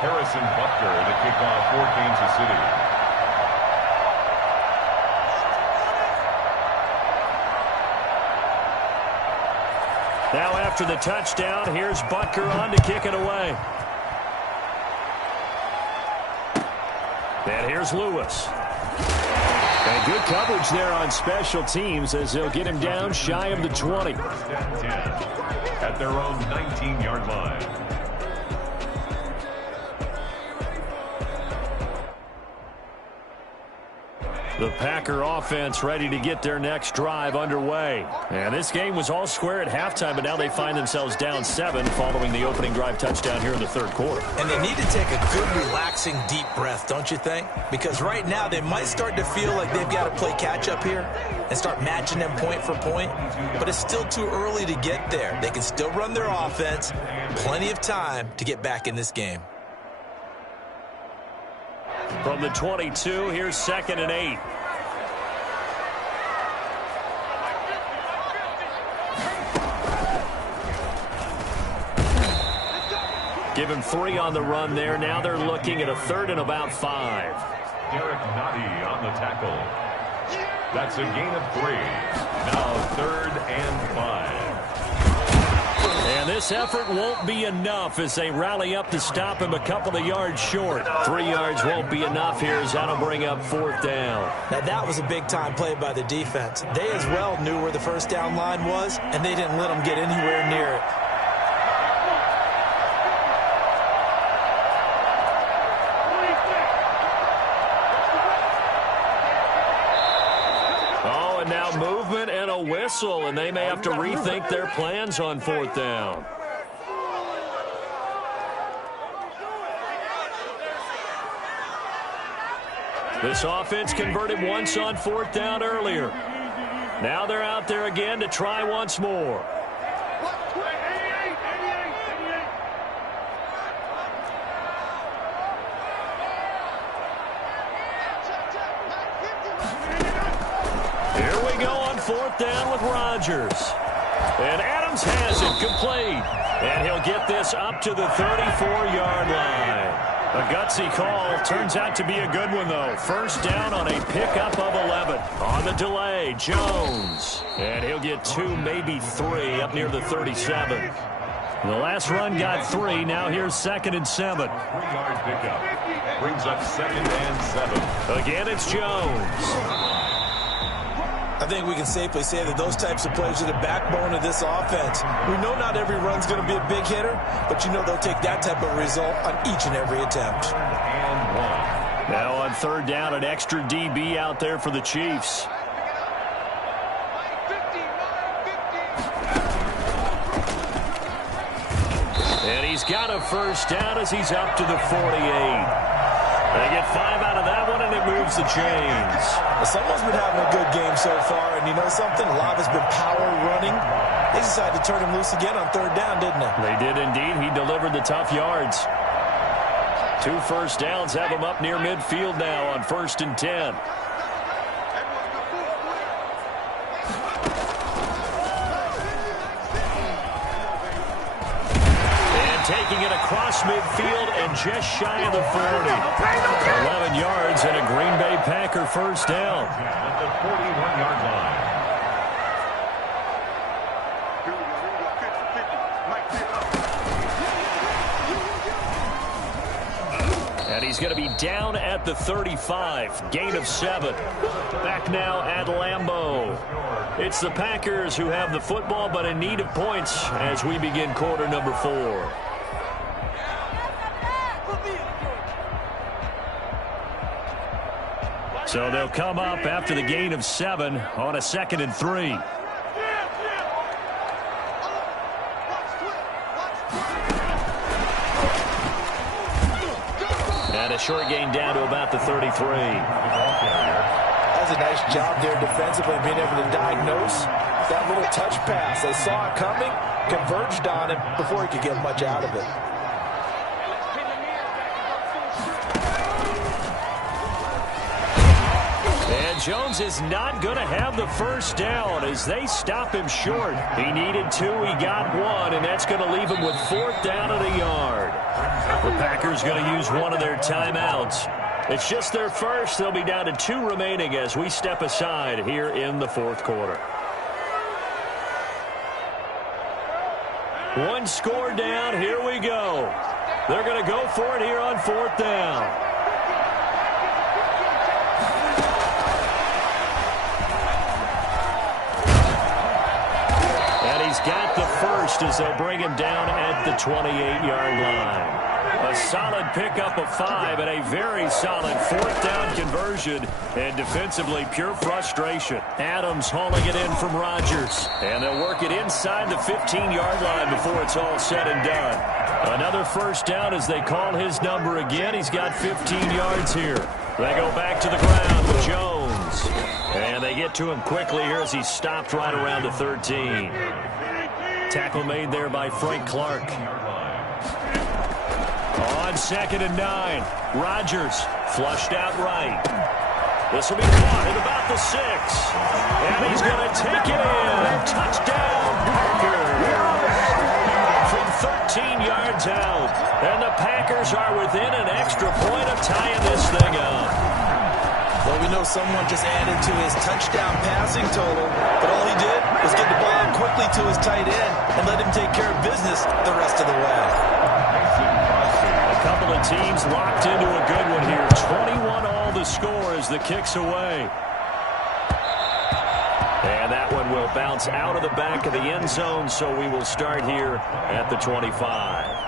Harrison Butker to kick off for Kansas City. Now after the touchdown, here's Butker on to kick it away. And here's Lewis. And good coverage there on special teams as they'll get him down shy of the 20. At their own 19-yard line. The Packer offense ready to get their next drive underway. And this game was all square at halftime, but now they find themselves down 7 following the opening drive touchdown here in the 3rd quarter. And they need to take a good, relaxing, deep breath, don't you think? Because right now they might start to feel like they've got to play catch-up here and start matching them point for point. But it's still too early to get there. They can still run their offense. Plenty of time to get back in this game. From the 22, here's 2nd and 8. Give him 3 on the run there. Now they're looking at a 3rd and about 5. Derek Nottie on the tackle. That's a gain of 3. Now 3rd and 5. And this effort won't be enough as they rally up to stop him a couple of yards short. 3 yards won't be enough here as that'll bring up 4th down. Now that was a big-time play by the defense. They as well knew where the first down line was, and they didn't let them get anywhere near it. Now movement and a whistle, and they may have to rethink their plans on 4th down. This offense converted once on 4th down earlier. Now they're out there again to try once more. Here we go on 4th down with Rodgers. And Adams has it complete. And he'll get this up to the 34-yard line. A gutsy call. Turns out to be a good one, though. First down on a pickup of 11. On the delay, Jones. And he'll get 2, maybe 3 up near the 37. The last run got 3. Now here's 2nd and 7. 3-yard pickup. Brings up 2nd and 7. Again, it's Jones. I think we can safely say that those types of plays are the backbone of this offense. We know not every run's going to be a big hitter, but you know they'll take that type of result on each and every attempt. And one. Now on third down, an extra DB out there for the Chiefs. And he's got a first down as he's up to the 48. They get 5 out of that one, and it moves the chains. Well, someone's been having a good game so far, and you know something? A lot has been power running. They decided to turn him loose again on third down, didn't they? They did indeed. He delivered the tough yards. 2 first downs have him up near midfield now on 1st and 10. Taking it across midfield and just shy of the 40. 11 yards and a Green Bay Packer first down. At the 41-yard line. And he's going to be down at the 35. Gain of 7. Back now at Lambeau. It's the Packers who have the football but in need of points as we begin quarter number 4. So they'll come up after the gain of 7 on a 2nd and 3. And a short gain down to about the 33. That's a nice job there defensively, being able to diagnose that little touch pass. They saw it coming, converged on it before he could get much out of it. And Jones is not going to have the first down as they stop him short. He needed 2, he got 1, and that's going to leave him with 4th down and a yard. The Packers going to use one of their timeouts. It's just their first. They'll be down to 2 remaining as we step aside here in the 4th quarter. 1 score down. Here we go. They're going to go for it here on 4th down. He's got the first as they'll bring him down at the 28-yard line. A solid pickup of 5 and a very solid 4th down conversion. And defensively, pure frustration. Adams hauling it in from Rodgers. And they'll work it inside the 15-yard line before it's all said and done. Another first down as they call his number again. He's got 15 yards here. They go back to the ground with Jones. And they get to him quickly here as he stopped right around the 13. Tackle made there by Frank Clark. On 2nd and 9. Rodgers flushed out right. This will be caught at about the 6. And he's going to take it in. Touchdown, Packers. From 13 yards out. And the Packers are within an extra point of tying this thing up. Well, we know someone just added to his touchdown passing total, but all he did was get the ball out quickly to his tight end and let him take care of business the rest of the way. A couple of teams locked into a good one here. 21 all the score as the kick's away. And that one will bounce out of the back of the end zone, so we will start here at the 25.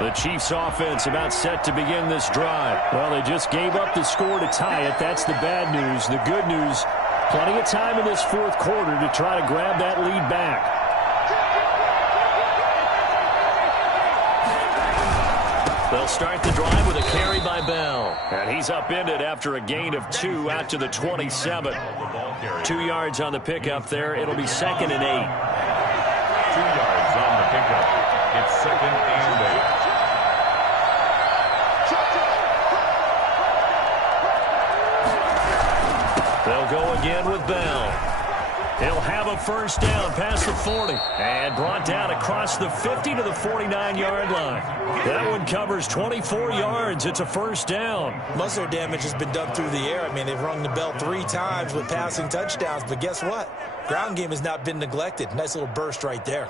The Chiefs offense about set to begin this drive. Well, they just gave up the score to tie it. That's the bad news. The good news, plenty of time in this 4th quarter to try to grab that lead back. They'll start the drive with a carry by Bell. And he's upended after a gain of 2 out to the 27. 2 yards on the pickup there. It'll be 2nd and 8. 2 yards on the pickup. It's 2nd and 8. They'll go again with Bell. He'll have a first down past the 40 and brought down across the 50 to the 49-yard line. That one covers 24 yards. It's a first down. Muscle damage has been done through the air. I mean, they've rung the bell 3 times with passing touchdowns, but guess what? Ground game has not been neglected. Nice little burst right there.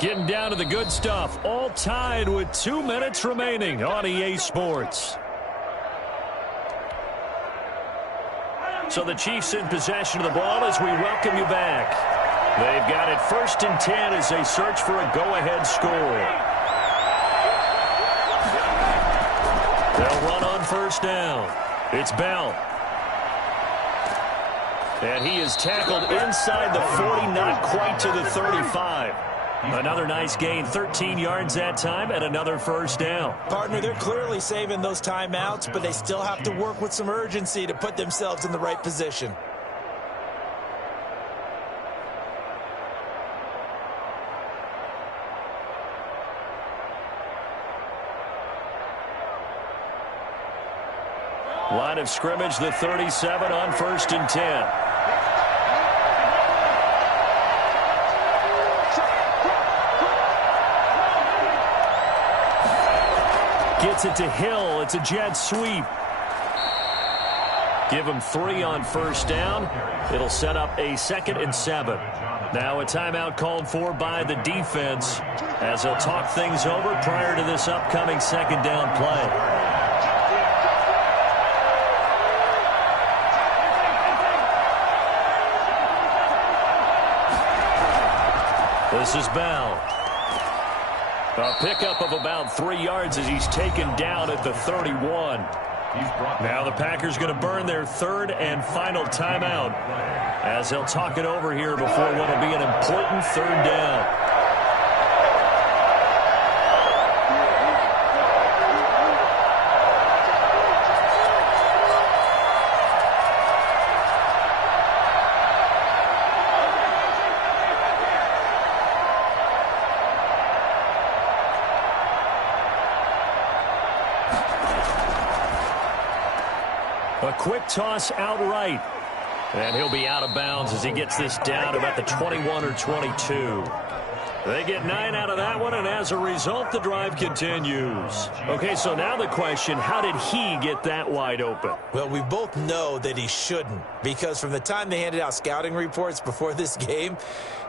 Getting down to the good stuff. All tied with 2 minutes remaining on EA Sports. So the Chiefs in possession of the ball as we welcome you back. They've got it 1st and 10 as they search for a go-ahead score. They'll run on 1st down. It's Bell. And he is tackled inside the 40, not quite to the 35. Another nice gain, 13 yards that time, and another 1st down. Partner, they're clearly saving those timeouts, but they still have to work with some urgency to put themselves in the right position. Line of scrimmage, the 37 on 1st and 10. Gets it to Hill. It's a jet sweep. Give him 3 on 1st down. It'll set up a 2nd and 7. Now a timeout called for by the defense as they'll talk things over prior to this upcoming 2nd down play. This is Bell. A pickup of about 3 yards as he's taken down at the 31. Now the Packers going to burn their 3rd and final timeout as they'll talk it over here before what will be an important 3rd down. A quick toss outright. And he'll be out of bounds as he gets this down about the 21 or 22. They get 9 out of that one, and as a result, the drive continues. Okay, so now the question, how did he get that wide open? Well, we both know that he shouldn't, because from the time they handed out scouting reports before this game,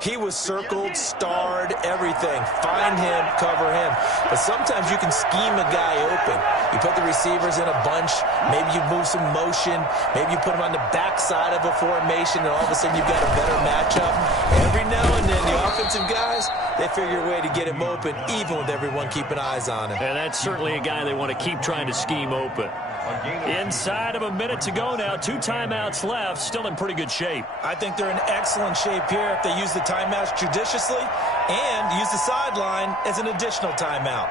he was circled, starred, everything. Find him, cover him. But sometimes you can scheme a guy open. You put the receivers in a bunch. Maybe you move some motion. Maybe you put them on the backside of a formation, and all of a sudden you've got a better matchup. Every now and then, the offensive guys, they figure a way to get him open, even with everyone keeping eyes on him. And that's certainly a guy they want to keep trying to scheme open. Inside of a minute to go now, 2 timeouts left, still in pretty good shape. I think they're in excellent shape here if they use the timeouts judiciously and use the sideline as an additional timeout.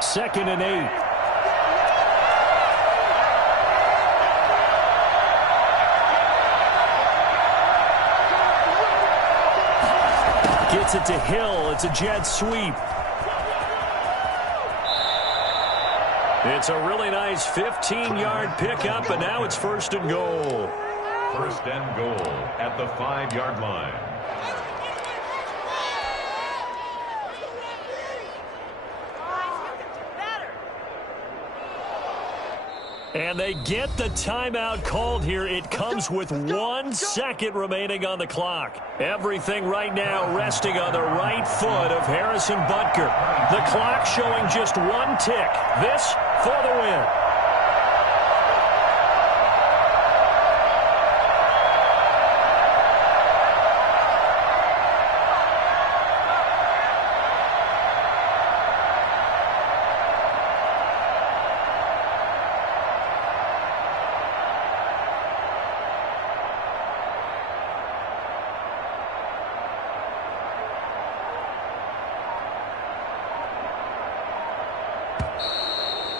Second and 8. Gets it to Hill. It's a jet sweep. It's a really nice 15-yard pickup, and now it's 1st and goal. 1st and goal at the 5-yard line. And they get the timeout called here. It comes with 1 second remaining on the clock. Everything right now resting on the right foot of Harrison Butker. The clock showing just 1 tick. This for the win.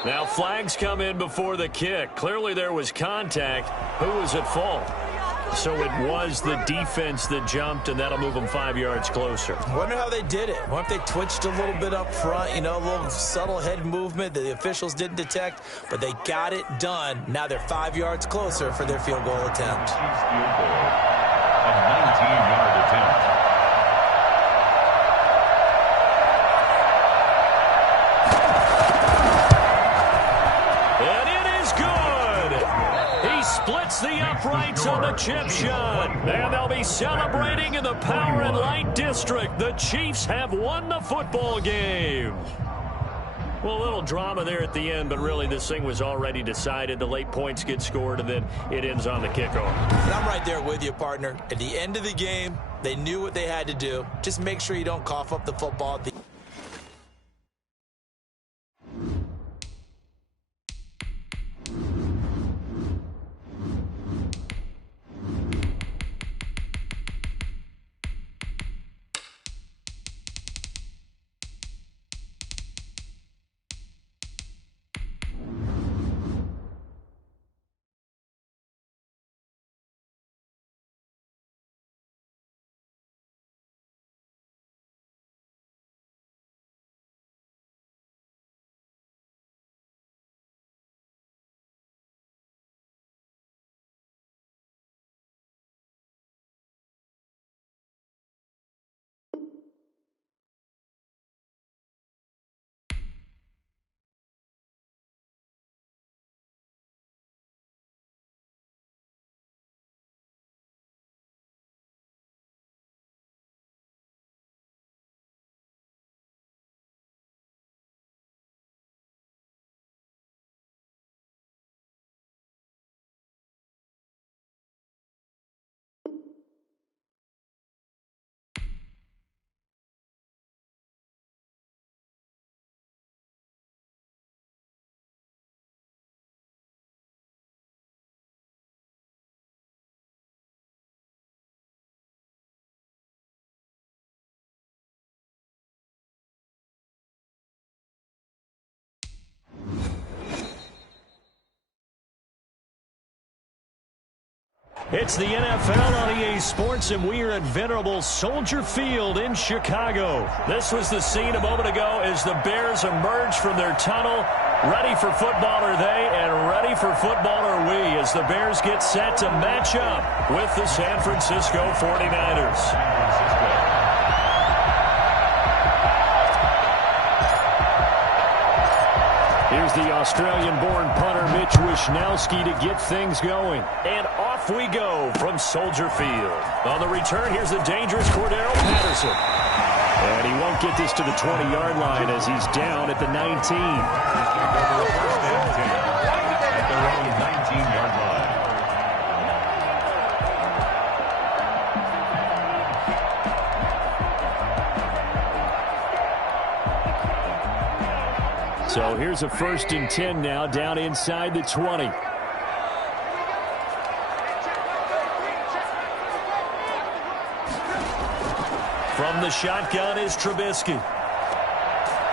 Now flags come in before the kick. Clearly there was contact. Who was at fault? So it was the defense that jumped, and that'll move them 5 yards closer. I wonder how they did it. What if they twitched a little bit up front, you know, a little subtle head movement that the officials didn't detect, but they got it done. Now they're 5 yards closer for their field goal attempt. Field goal, a 19-yard attempt. Chiefs on the chip shot. And they'll be celebrating in the Power and Light District. The Chiefs have won the football game. Well, a little drama there at the end, but really this thing was already decided. The late points get scored, and then it ends on the kickoff. And I'm right there with you, partner. At the end of the game, they knew what they had to do. Just make sure you don't cough up the football at the It's the NFL on EA Sports, and we are at venerable Soldier Field in Chicago. This was the scene a moment ago as the Bears emerged from their tunnel. Ready for football are they, and ready for football are we, as the Bears get set to match up with the San Francisco 49ers. Here's the Australian-born punter Mitch Wishnowsky to get things going. And off we go from Soldier Field. On the return, here's the dangerous Cordero Patterson. And he won't get this to the 20-yard line as he's down at the 19. First and 10 at their own 19-yard line. So here's a 1st and 10 now, down inside the 20. From the shotgun is Trubisky.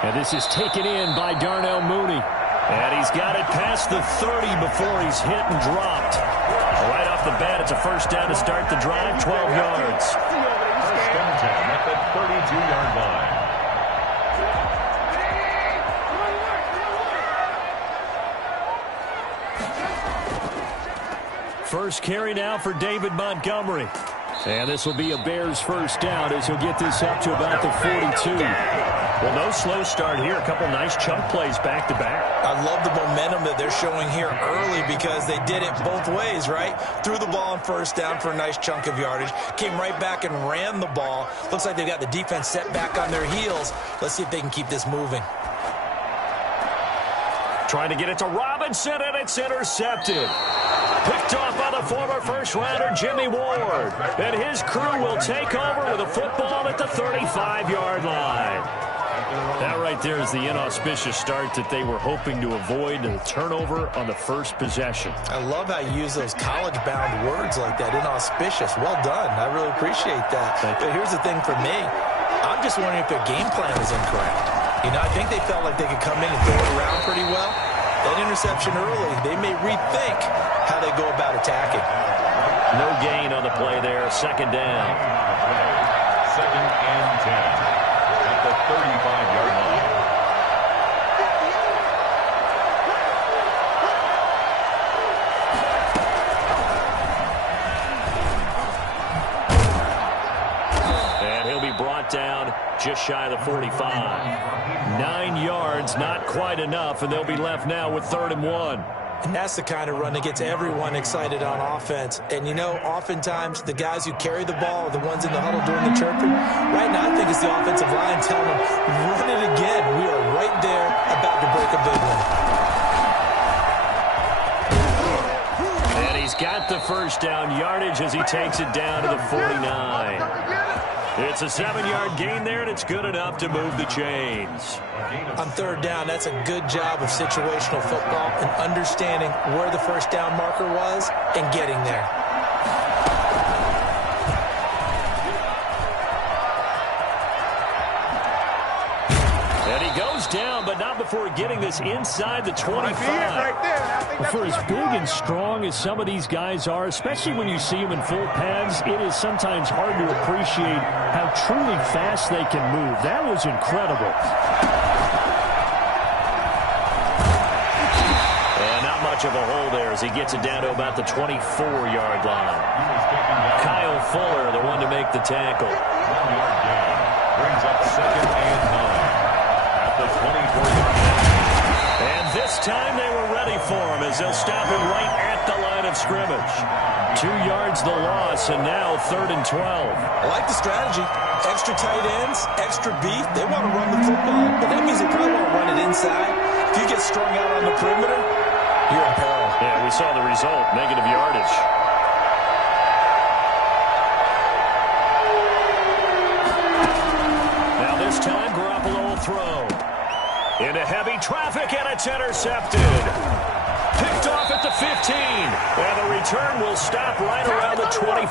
And this is taken in by Darnell Mooney. And he's got it past the 30 before he's hit and dropped. Right off the bat, it's a 1st down to start the drive, 12 yards. 1st and 10 at the 32-yard line. First carry now for David Montgomery. And this will be a Bears 1st down as he'll get this up to about the 42. Well, no slow start here. A couple nice chunk plays back-to-back. I love the momentum that they're showing here early because they did it both ways, right? Threw the ball on 1st down for a nice chunk of yardage. Came right back and ran the ball. Looks like they've got the defense set back on their heels. Let's see if they can keep this moving. Trying to get it to Robinson, and it's intercepted. Picked off by the former 1st-rounder Jimmy Ward. And his crew will take over with a football at the 35-yard line. That right there is the inauspicious start that they were hoping to avoid, and a turnover on the 1st possession. I love how you use those college-bound words like that, inauspicious. Well done. I really appreciate that. But here's the thing for me. I'm just wondering if their game plan is incorrect. You know, I think they felt like they could come in and throw it around pretty well. That interception early, they may rethink how they go about attacking. No gain on the play there. 2nd down. 2nd and 10 at the 35-yard line. And he'll be brought down just shy of the 45. 9 yards, not quite enough, and they'll be left now with 3rd and 1. And that's the kind of run that gets everyone excited on offense. And, you know, oftentimes the guys who carry the ball are the ones in the huddle doing the chirping. Right now, I think it's the offensive line telling them, run it again. We are right there about to break a big one. And he's got the first down yardage as he takes it down to the 49. It's a 7-yard gain there, and it's good enough to move the chains. On third down, that's a good job of situational football and understanding where the first down marker was and getting there. And he goes down, but not before getting this inside the 25. For as big and strong as some of these guys are, especially when you see them in full pads, it is sometimes hard to appreciate how truly fast they can move. That was incredible. And not much of a hole there as he gets it down to about the 24-yard line. Kyle Fuller, the one to make the tackle. 1-yard gain brings up 2nd and 9 at the 24-yard line. And this time they were ready for him as they'll stop him right at the line of scrimmage. 2 yards the loss, and now 3rd and 12. I like the strategy. Extra tight ends, extra beef. They want to run the football, but that means they probably want to run it inside. If you get strung out on the perimeter, you're in peril. Yeah, we saw the result, negative yardage. Now this time, Garoppolo will throw. Into heavy traffic, and it's intercepted. Picked off at the 15. And the return will stop right around the 25.